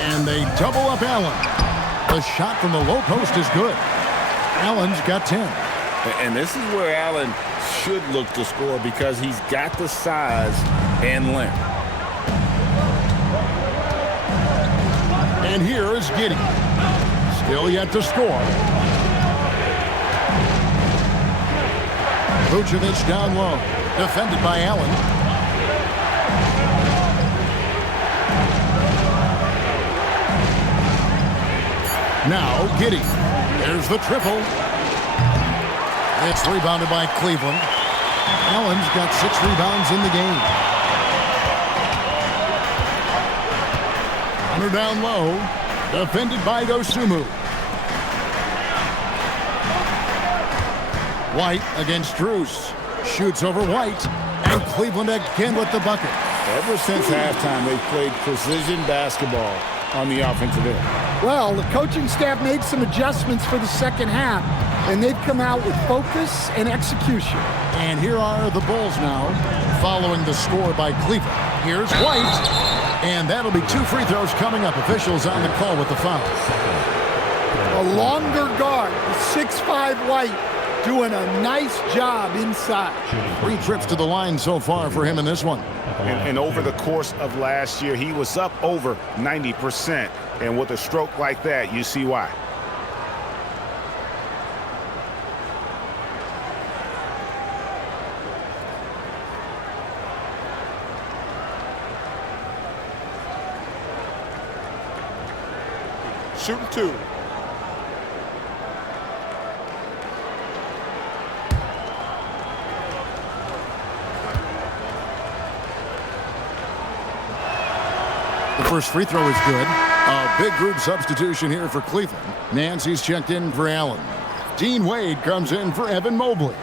And they double up Allen. The shot from the low post is good. Allen's got 10. And this is where Allen should look to score because he's got the size and length. And here is Giddey. Still yet to score. Vucevic down low. Defended by Allen. Now Giddey. There's the triple. It's rebounded by Cleveland. Allen's got 6 rebounds in the game. Hunter down low. Defended by Dosumu. White against Strus. Shoots over White. And Cleveland again with the bucket. Ever since halftime, they've played precision basketball on the offensive end. Well, the coaching staff made some adjustments for the second half, and they've come out with focus and execution. And here are the Bulls now, following the score by Cleveland. Here's White, and that'll be 2 free throws coming up. Officials on the call with the foul. A longer guard, 6'5" White, doing a nice job inside. 3 trips to the line so far for him in this one. And over the course of last year, he was up over 90%. And with a stroke like that, you see why. shooting 2. The first free throw is good. A big group substitution here for Cleveland. Nancy's checked in for Allen. Dean Wade comes in for Evan Mobley.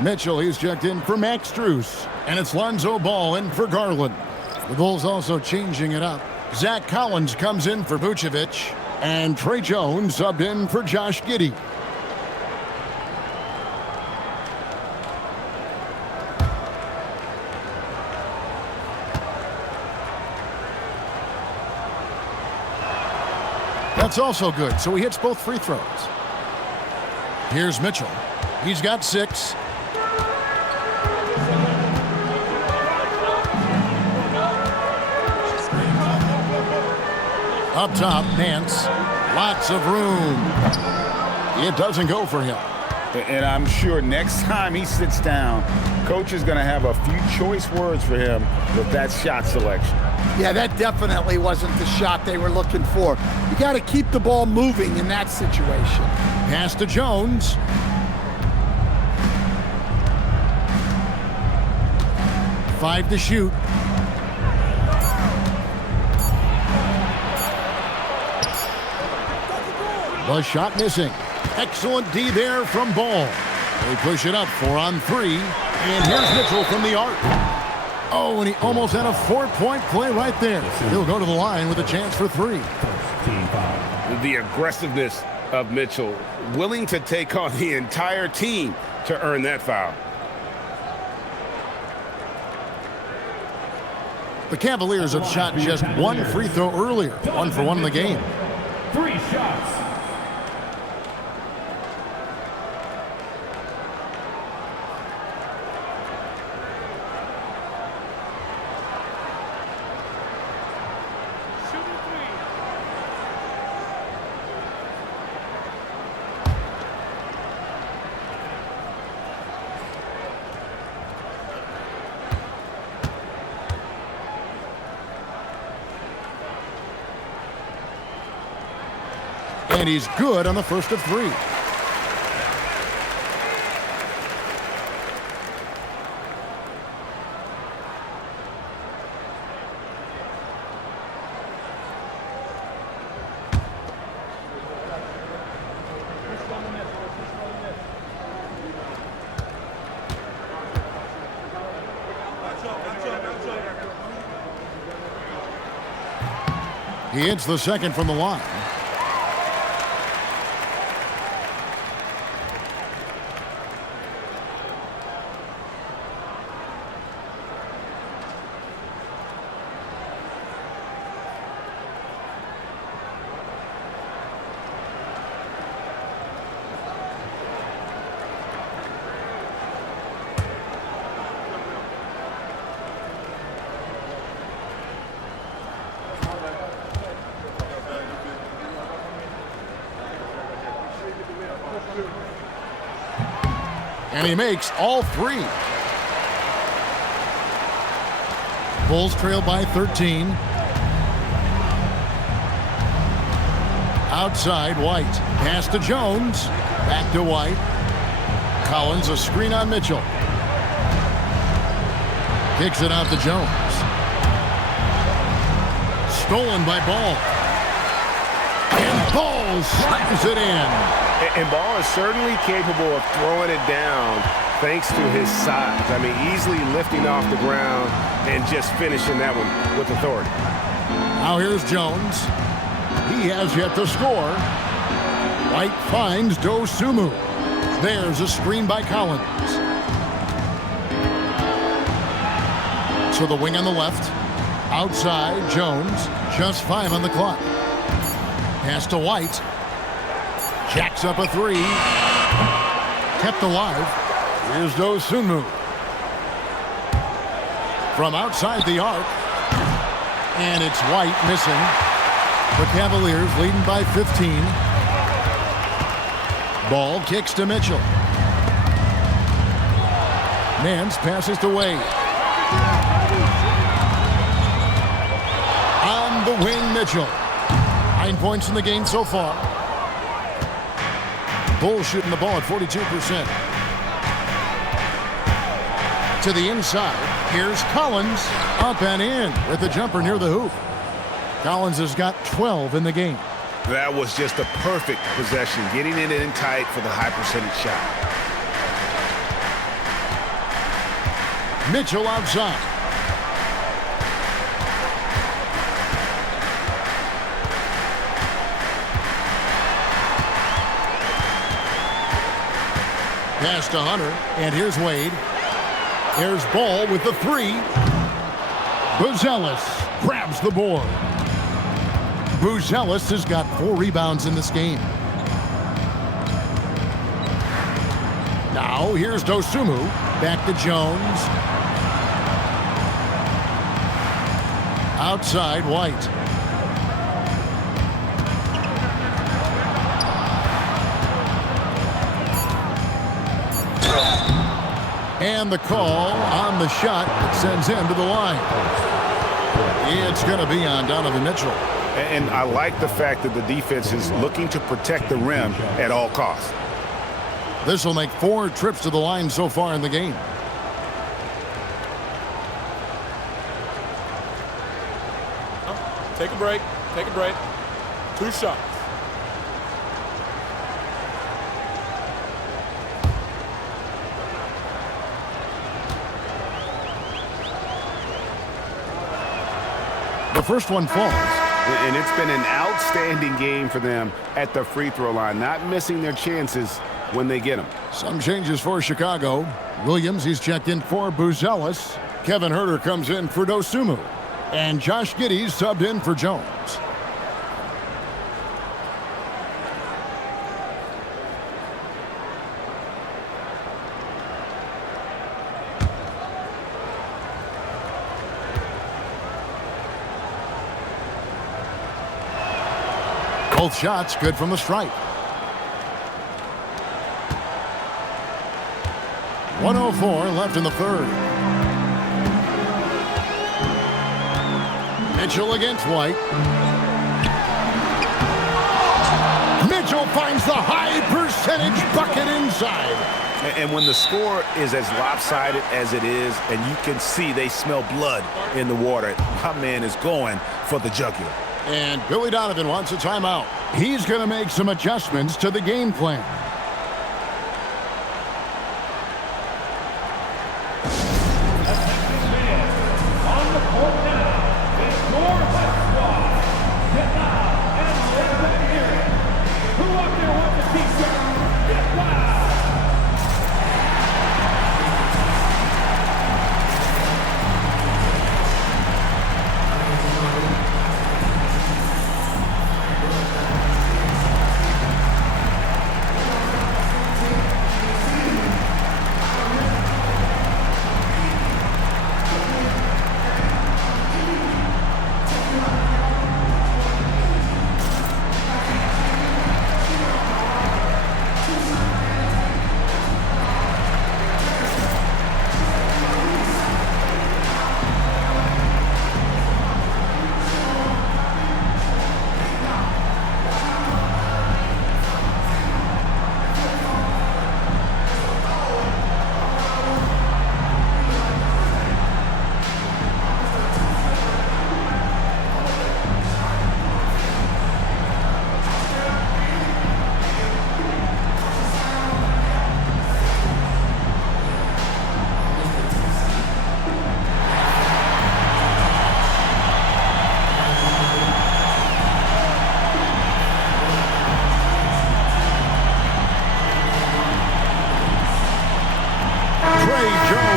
Mitchell, he's checked in for Max Strus. And it's Lonzo Ball in for Garland. The Bulls also changing it up. Zach Collins comes in for Vucevic. And Trey Jones subbed in for Josh Giddey. That's also good, so he hits both free throws. Here's Mitchell. He's got 6. Up top, Nance. Lots of room. It doesn't go for him. And I'm sure next time he sits down, coach is going to have a few choice words for him with that shot selection. Yeah, that definitely wasn't the shot they were looking for. You got to keep the ball moving in that situation. Pass to Jones. Five to shoot. The shot missing. Excellent D there from Ball. They push it up 4 on 3. And here's Mitchell from the arc. Oh, and he almost had a 4-point play right there. He'll go to the line with a chance for 3. The aggressiveness of Mitchell, willing to take on the entire team to earn that foul. The Cavaliers have shot just 1 free throw earlier. 1 for 1 in the game. 3 shots. And he's good on the first of 3. He hits the second from the line. And he makes all 3. Bulls trail by 13. Outside, White. Pass to Jones. Back to White. Collins, a screen on Mitchell. Kicks it out to Jones. Stolen by Ball. And Ball slams it in. And Ball is certainly capable of throwing it down thanks to his size. I mean, easily lifting off the ground and just finishing that one with authority. Now here's Jones. He has yet to score. White finds Dosumu. There's a screen by Collins. To the wing on the left. Outside, Jones. Just 5 on the clock. Pass to White. Jacks up a 3. Kept alive. Here's Dosumu. From outside the arc. And it's White missing. The Cavaliers leading by 15. Ball kicks to Mitchell. Nance passes to Wade. On the wing, Mitchell. 9 points in the game so far. Bulls shooting the ball at 42%. To the inside. Here's Collins. Up and in with the jumper near the hoop. Collins has got 12 in the game. That was just a perfect possession, getting it in tight for the high percentage shot. Mitchell outside. Pass to Hunter, and here's Wade. Here's Ball with the three. Buzelis grabs the board. Vucevic has got 4 rebounds in this game. Now here's Dosumu. Back to Jones. Outside White. And the call on the shot that sends him to the line. It's going to be on Donovan Mitchell. And I like the fact that the defense is looking to protect the rim at all costs. This will make 4 trips to the line so far in the game. Take a break. Take a break. 2 shots. The first one falls. And it's been an outstanding game for them at the free throw line, not missing their chances when they get them. Some changes for Chicago. Williams, he's checked in for Buzelis. Kevin Huerter comes in for Dosumu. And Josh Giddey subbed in for Jones. Both shots good from the stripe. 1:04 left in the third. Mitchell against White. Mitchell finds the high percentage bucket inside. And when the score is as lopsided as it is, and you can see they smell blood in the water, my man is going for the jugular. And Billy Donovan wants a timeout. He's going to make some adjustments to the game plan. On the court now is your hot squad. Get loud and let them hear it. Who up there wants a t-shirt? Get loud.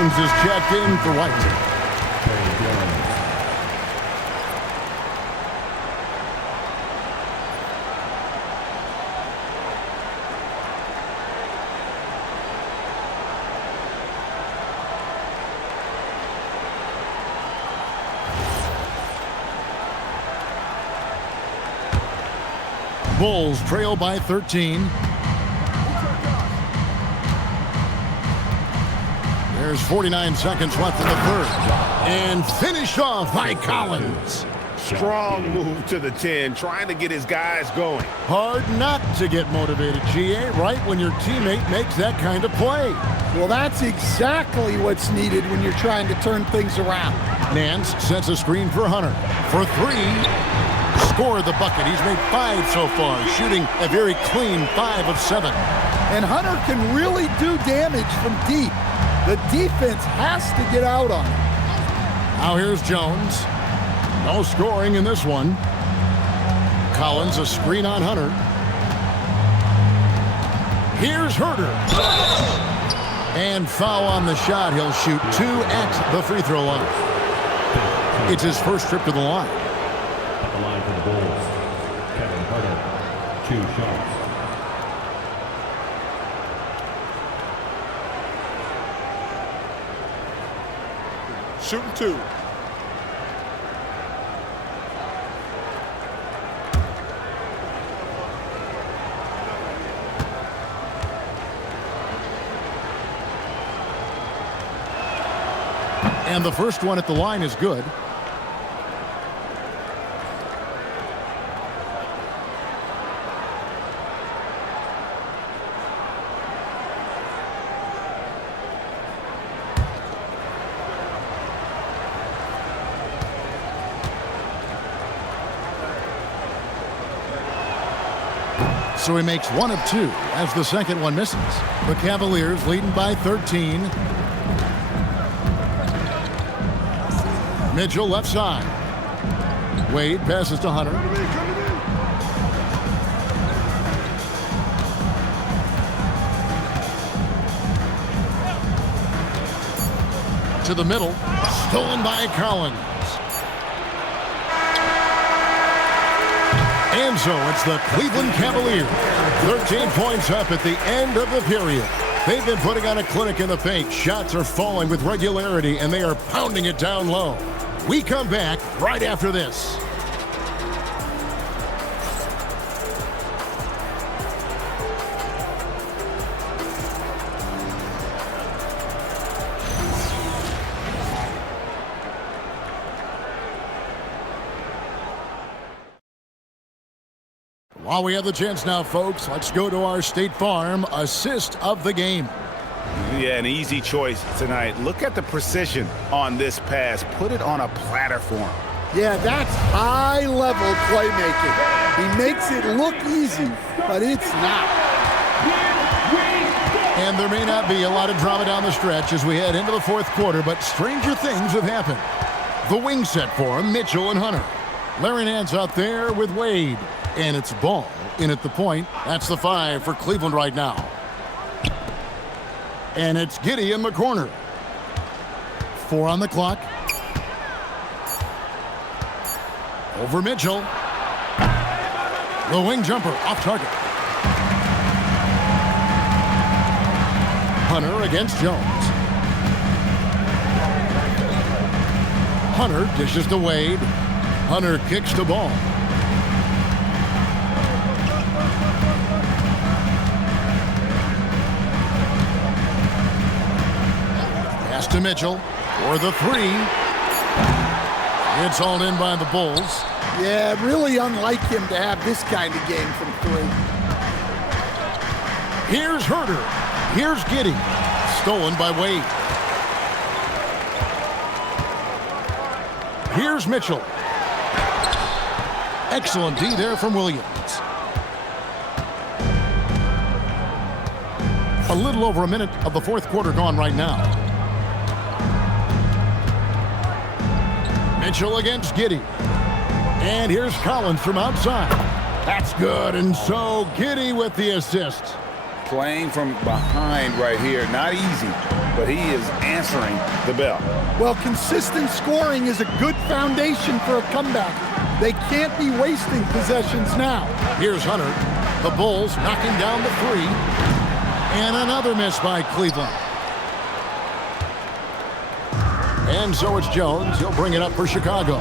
Is checked in for White. Bulls trail by 13. There's 49 seconds left in the third. And finished off by Collins. strong move to the 10, trying to get his guys going. Hard not to get motivated, GA, right when your teammate makes that kind of play. Well, that's exactly what's needed when you're trying to turn things around. Nance sets a screen for Hunter. For 3, scored the bucket. He's made 5 so far, shooting a very clean 5 of 7. And Hunter can really do damage from deep. The defense has to get out on him. Now here's Jones. No scoring in this one. Collins a screen on Hunter. Here's Herter. And foul on the shot. He'll shoot 2 at the free throw line. It's his first trip to the line. At the line for the Bulls, Kevin Herter, 2 shots. Shooting 2. And the first one at the line is good. So he makes 1 of 2 as the second one misses. The Cavaliers leading by 13. Mitchell left side. Wade passes to Hunter. To the middle. Stolen by Collins. And so it's the Cleveland Cavaliers. 13 points up at the end of the period. They've been putting on a clinic in the paint. Shots are falling with regularity, and they are pounding it down low. We come back right after this. While we have the chance now, folks, let's go to our State Farm assist of the game. Yeah, an easy choice tonight. Look at the precision on this pass. Put it on a platter for him. Yeah, that's high-level playmaking. He makes it look easy, but it's not. And there may not be a lot of drama down the stretch as we head into the fourth quarter, but stranger things have happened. The wing set for him, Mitchell and Hunter. Larry Nance out there with Wade. And it's ball in at the point. That's the 5 for Cleveland right now. And it's Giddey in the corner. 4 on the clock. Over Mitchell. The wing jumper off target. Hunter against Jones. Hunter dishes to Wade. Hunter kicks the ball. To Mitchell for the 3. It's hauled in by the Bulls. Yeah, really unlike him to have this kind of game from 3. Here's Herter. Here's Giddey. Stolen by Wade. Here's Mitchell. Excellent D there from Williams. A little over a minute of the fourth quarter gone right now. Mitchell against Giddey. And here's Collins from outside. That's good, and so Giddey with the assist. Playing from behind right here, not easy, but he is answering the bell. Well, consistent scoring is a good foundation for a comeback. They can't be wasting possessions now. Here's Hunter. The Bulls knocking down the 3. And another miss by Cleveland. And so it's Jones. He'll bring it up for Chicago.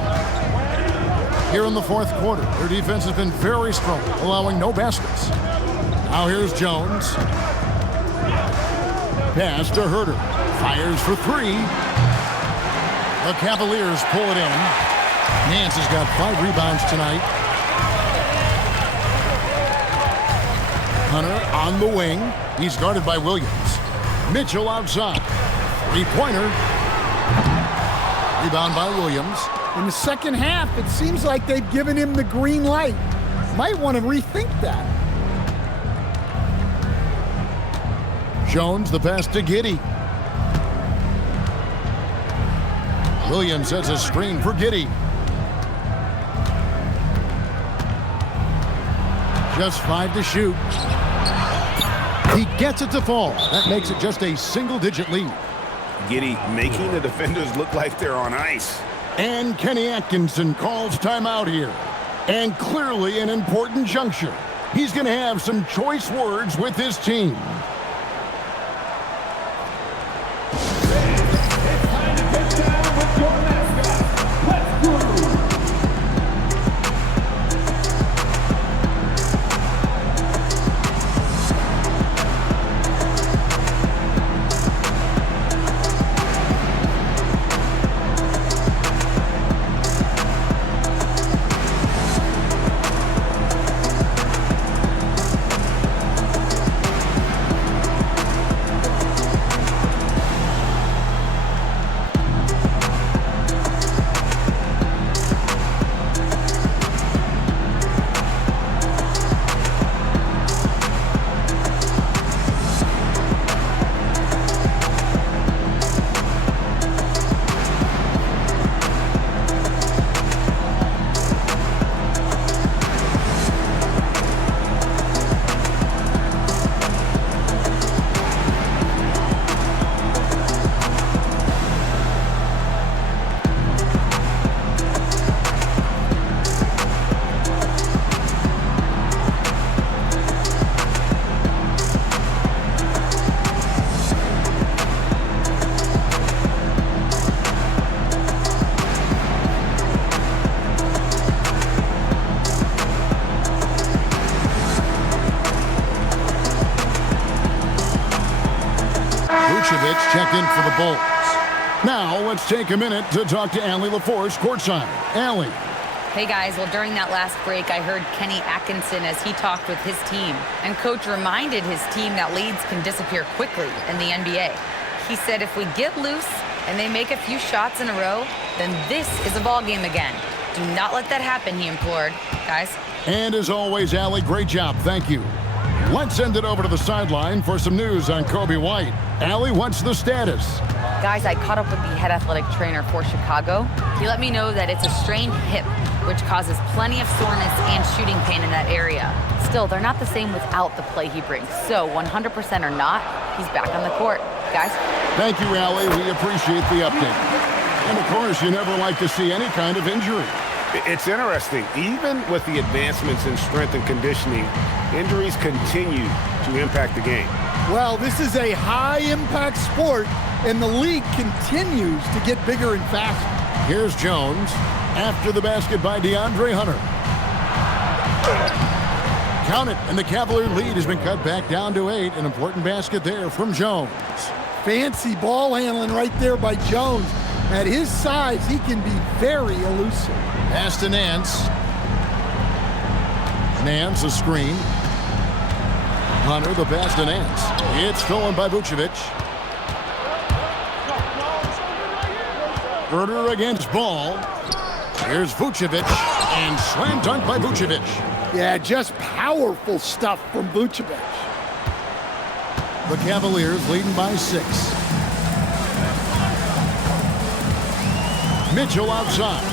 Here in the fourth quarter, their defense has been very strong, allowing no baskets. Now here's Jones. Pass to Herter. Fires for 3. The Cavaliers pull it in. Nance has got 5 rebounds tonight. Hunter on the wing. He's guarded by Williams. Mitchell outside. 3-pointer. Rebound by Williams. In the second half, it seems like they've given him the green light. Might want to rethink that. Jones, the pass to Giddey. Williams sets a screen for Giddey. Just 5 to shoot. He gets it to fall. That makes it just a single-digit lead. Giddey making the defenders look like they're on ice. And Kenny Atkinson calls timeout here. And clearly an important juncture. He's going to have some choice words with his team. It's time to get down with your mascot. Let's groove. Vucevic checked in for the Bulls. Now let's take a minute to talk to Allie LaForce courtside. Allie. Hey guys, well during that last break I heard Kenny Atkinson as he talked with his team. And coach reminded his team that leads can disappear quickly in the NBA. He said if we get loose and they make a few shots in a row, then this is a ball game again. Do not let that happen, he implored. Guys. And as always, Allie, great job. Thank you. Let's send it over to the sideline for some news on Coby White. Allie, what's the status? Guys, I caught up with the head athletic trainer for Chicago. He let me know that it's a strained hip, which causes plenty of soreness and shooting pain in that area. Still, they're not the same without the play he brings. So 100% or not, he's back on the court. Guys? Thank you, Allie. We appreciate the update. And of course, you never like to see any kind of injury. It's interesting. Even with the advancements in strength and conditioning, injuries continue to impact the game. Well, this is a high-impact sport, and the league continues to get bigger and faster. Here's Jones. After the basket by DeAndre Hunter. Count it, and the Cavalier lead has been cut back down to 8. An important basket there from Jones. Fancy ball handling right there by Jones. At his size, he can be very elusive. Pass to Nance. Nance, a screen. Hunter, the pass to Nance. It's stolen by Vucevic. Herder against Ball. Here's Vucevic, and slam dunk by Vucevic. Yeah, just powerful stuff from Vucevic. The Cavaliers leading by 6. Mitchell outside.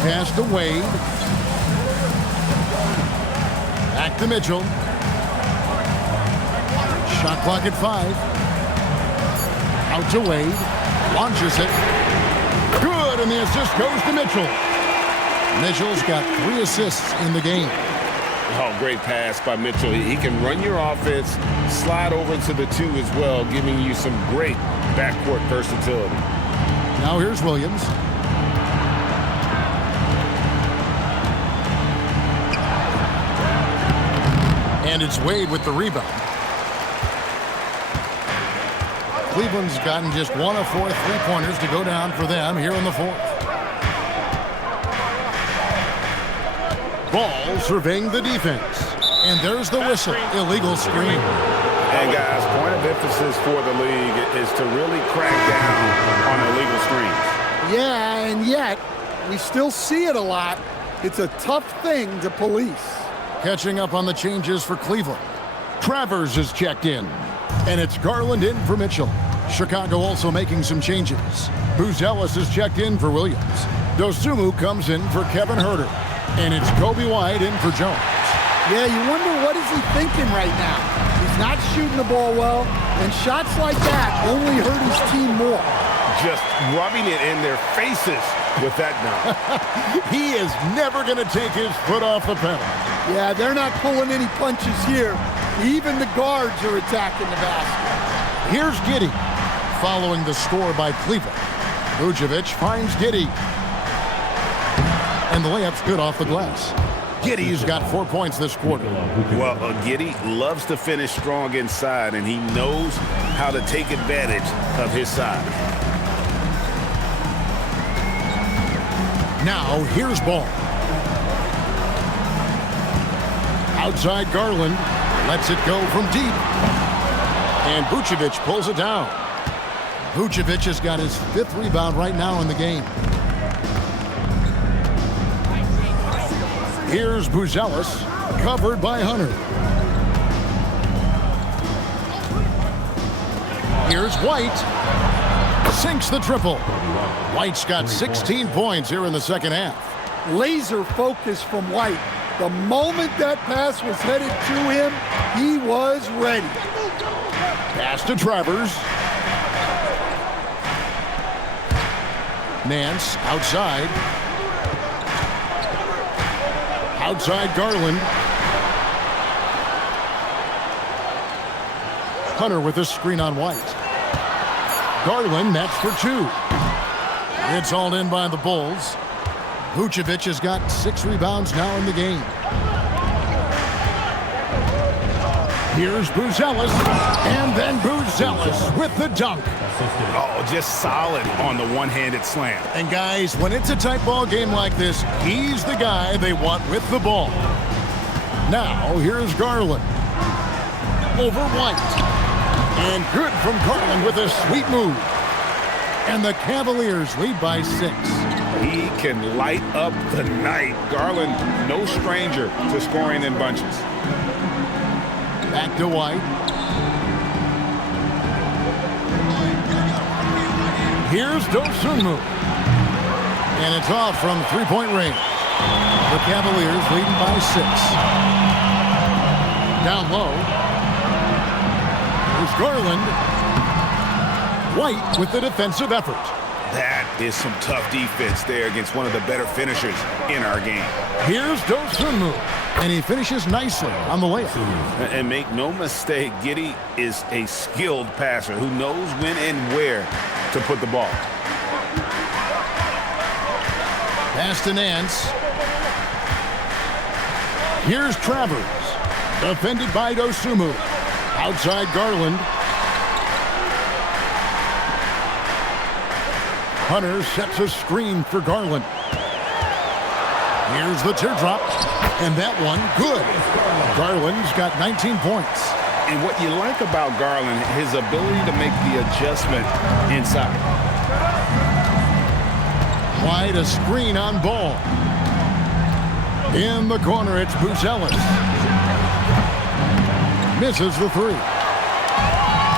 Pass to Wade. Back to Mitchell. Shot clock at 5. Out to Wade. Launches it. Good, and the assist goes to Mitchell. Mitchell's got 3 assists in the game. Oh, great pass by Mitchell. He can run your offense, slide over to the 2 as well, giving you some great backcourt versatility. Now here's Williams. And it's Wade with the rebound. Cleveland's gotten just 1 of 4 3-pointers to go down for them here in the fourth. Ball surveying the defense. And there's the whistle. Illegal screen. And guys, point of emphasis for the league is to really crack down on illegal screens. Yeah, and yet we still see it a lot. It's a tough thing to police. Catching up on the changes for Cleveland. Travers is checked in. And it's Garland in for Mitchell. Chicago also making some changes. Buzelis is checked in for Williams. Dosunmu comes in for Kevin Huerter. And it's Coby White in for Jones. Yeah, you wonder what is he thinking right now. He's not shooting the ball well, and shots like that only hurt his team more. Just rubbing it in their faces with that dunk. He is never going to take his foot off the pedal. Yeah, they're not pulling any punches here. Even the guards are attacking the basket. Here's Giddey, following the score by Cleveland. Vucevic finds Giddey. And the layup's good off the glass. Giddey's got 4 points this quarter. Well, Giddey loves to finish strong inside, and he knows how to take advantage of his size. Now, here's Ball. Outside Garland. Lets it go from deep. And Vucevic pulls it down. Vucevic has got his 5th rebound right now in the game. Here's Buzelis, covered by Hunter. Here's White. Sinks the triple. White's got 16 points here in the second half. Laser focus from White. The moment that pass was headed to him, he was ready. Pass to Travers. Nance outside. Outside Garland. Hunter with a screen on White. Garland nets for 2. It's hauled in by the Bulls. Vucevic has got 6 rebounds now in the game. Here's Buzelis, and then Buzelis with the dunk. Oh, just solid on the one-handed slam. And guys, when it's a tight ball game like this, he's the guy they want with the ball. Now, here's Garland. Over White. And good from Garland with a sweet move. And the Cavaliers lead by 6. He can light up the night. Garland, no stranger to scoring in bunches. Back to White. Here's Dosunmu. And it's off from 3-point range. The Cavaliers leading by 6. Down low. Here's Garland. White with the defensive effort. That is some tough defense there against one of the better finishers in our game. Here's Dosunmu. And he finishes nicely on the layup. And make no mistake, Giddey is a skilled passer who knows when and where to put the ball. Pass to Nance. Here's Travers. Defended by Dosunmu. Outside Garland. Hunter sets a screen for Garland. Here's the teardrop. And that one, good. Garland's got 19 points. And what you like about Garland, his ability to make the adjustment inside. White a screen on Ball. In the corner, it's Buzelis. Misses the 3.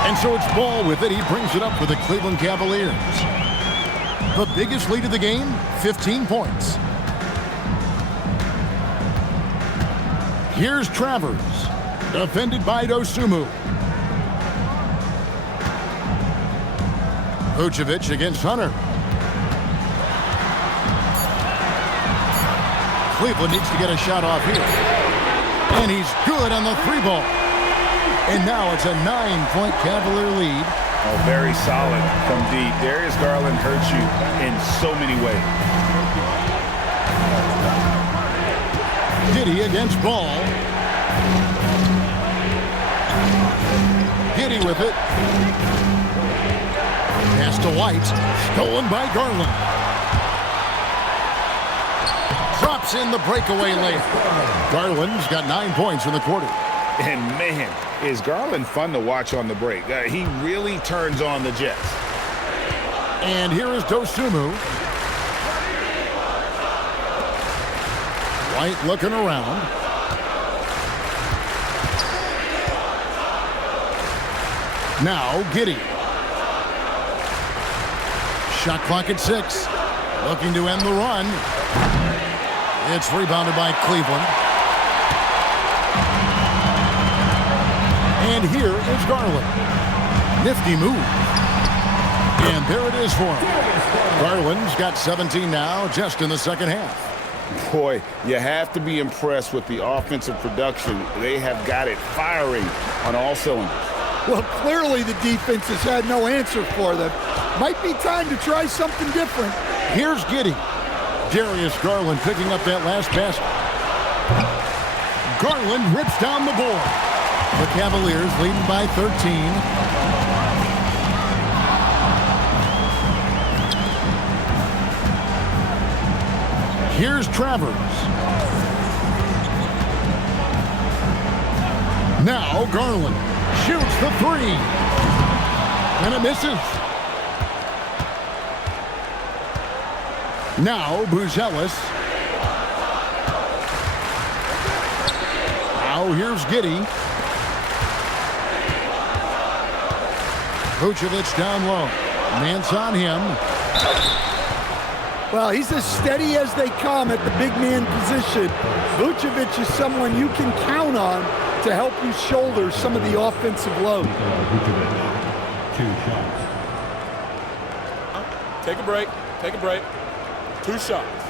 And so it's Ball with it. He brings it up for the Cleveland Cavaliers. The biggest lead of the game, 15 points. Here's Travers, defended by Dosunmu. Vucevic against Hunter. Cleveland needs to get a shot off here. And he's good on the 3-ball. And now it's a 9-point Cavalier lead. Oh, very solid from deep. Darius Garland hurts you in so many ways. Giddey against Ball. Giddey with it. Pass to White. Stolen by Garland. Drops in the breakaway layup. Garland's got 9 points in the quarter. And, man, is Garland fun to watch on the break. He really turns on the Jets. And here is Dosumu. White looking around. Now Giddey. Shot clock at 6. Looking to end the run. It's rebounded by Cleveland. And here is Garland. Nifty move. And there it is for him. Garland's got 17 now, just in the second half. Boy, you have to be impressed with the offensive production. They have got it firing on all cylinders. Well, clearly the defense has had no answer for them. Might be time to try something different. Here's Giddey. Darius Garland picking up that last basket. Garland rips down the board. The Cavaliers leading by 13. Here's Travers. Now Garland shoots the 3. And it misses. Now Buzelis. Now here's Giddey. Vucevic down low. Man's on him. Well, he's as steady as they come at the big man position. Vucevic is someone you can count on to help you shoulder some of the offensive load. Vucevic, 2 shots. Take a break. Take a break. 2 shots.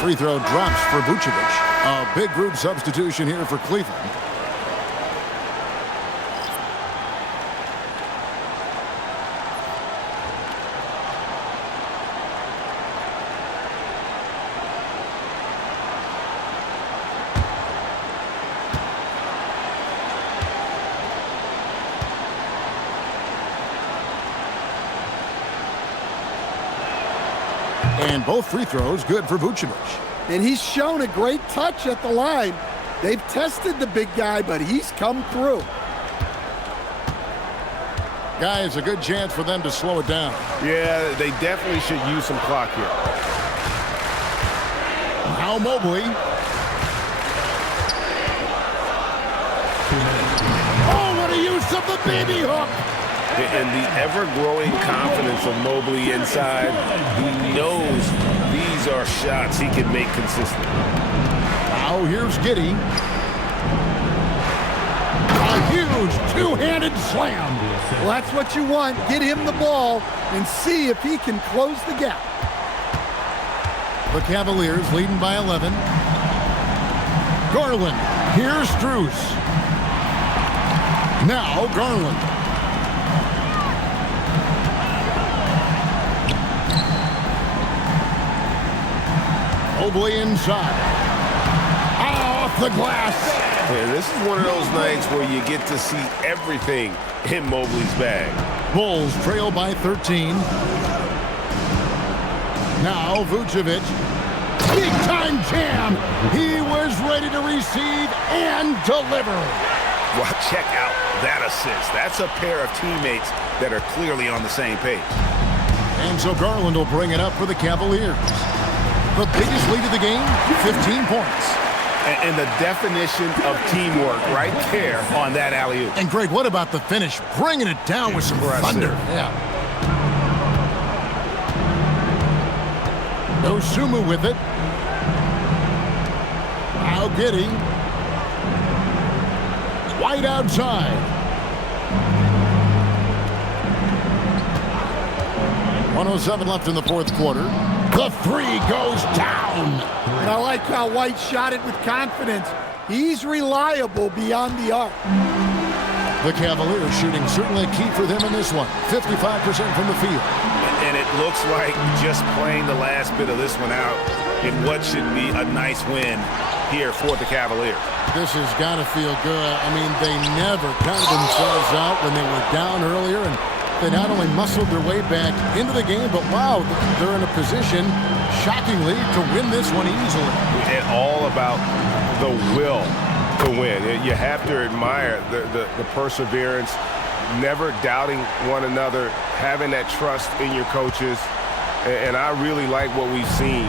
Free throw drops for Vucevic. A big group substitution here for Cleveland. And both free throws good for Vucevic. And he's shown a great touch at the line. They've tested the big guy, but he's come through. Guys, a good chance for them to slow it down. Yeah, they definitely should use some clock here. Now Mobley. Oh, what a use of the baby hook. And the ever-growing confidence of Mobley inside. He knows these are shots he can make consistently. Now here's Giddey. A huge two-handed slam. Well, that's what you want. Get him the ball and see if he can close the gap. The Cavaliers leading by 11. Garland. Here's Strus. Now Garland. Mobley inside. Off the glass. Yeah, this is one of those nights where you get to see everything in Mobley's bag. Bulls trail by 13. Now Vucevic. Big time jam. He was ready to receive and deliver. Well, check out that assist. That's a pair of teammates that are clearly on the same page. And so Garland will bring it up for the Cavaliers. The biggest lead of the game, 15 points. And the definition of teamwork right there on that alley-oop. And Greg, what about the finish? Bringing it down with some thunder. Yeah. Dosumu with it. Now Giddey. White outside. 1:07 left in the fourth quarter. The 3 goes down. And I like how White shot it with confidence. He's reliable beyond the arc. The Cavaliers shooting certainly a key for them in this one. 55% from the field. And it looks like just playing the last bit of this one out in what should be a nice win here for the Cavaliers. This has got to feel good. I mean, they never counted themselves out when they were down earlier, and they not only muscled their way back into the game, but wow, they're in a position, shockingly, to win this one easily. And all about the will to win. You have to admire the perseverance, never doubting one another, having that trust in your coaches. And I really like what we've seen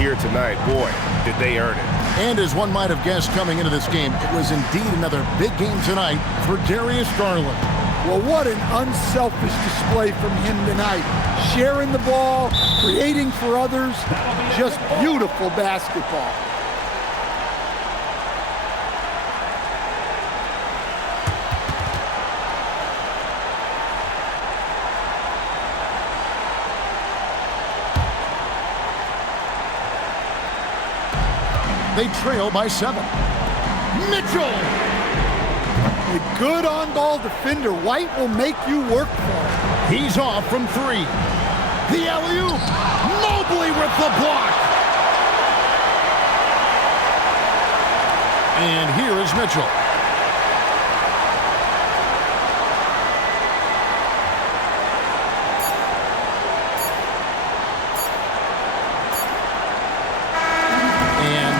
here tonight. Boy, did they earn it. And as one might have guessed coming into this game, it was indeed another big game tonight for Darius Garland. Well, what an unselfish display from him tonight. Sharing the ball, creating for others, just beautiful basketball. They trail by 7. Mitchell! A good on-ball defender. White will make you work for it. He's off from 3. The alley-oop! Mobley with the block! And here is Mitchell.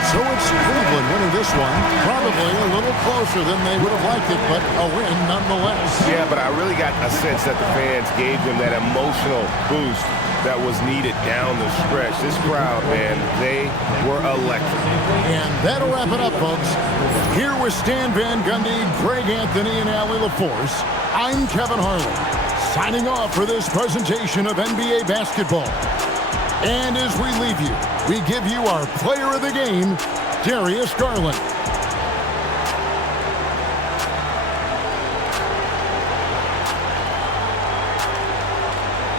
So it's Cleveland winning this one, probably a little closer than they would have liked it, but a win nonetheless. Yeah, but I really got a sense that the fans gave them that emotional boost that was needed down the stretch. This crowd, man, they were electric. And that'll wrap it up, folks. Here with Stan Van Gundy, Greg Anthony, and Allie LaForce, I'm Kevin Harlan, signing off for this presentation of NBA basketball. And as we leave you, we give you our player of the game, Darius Garland.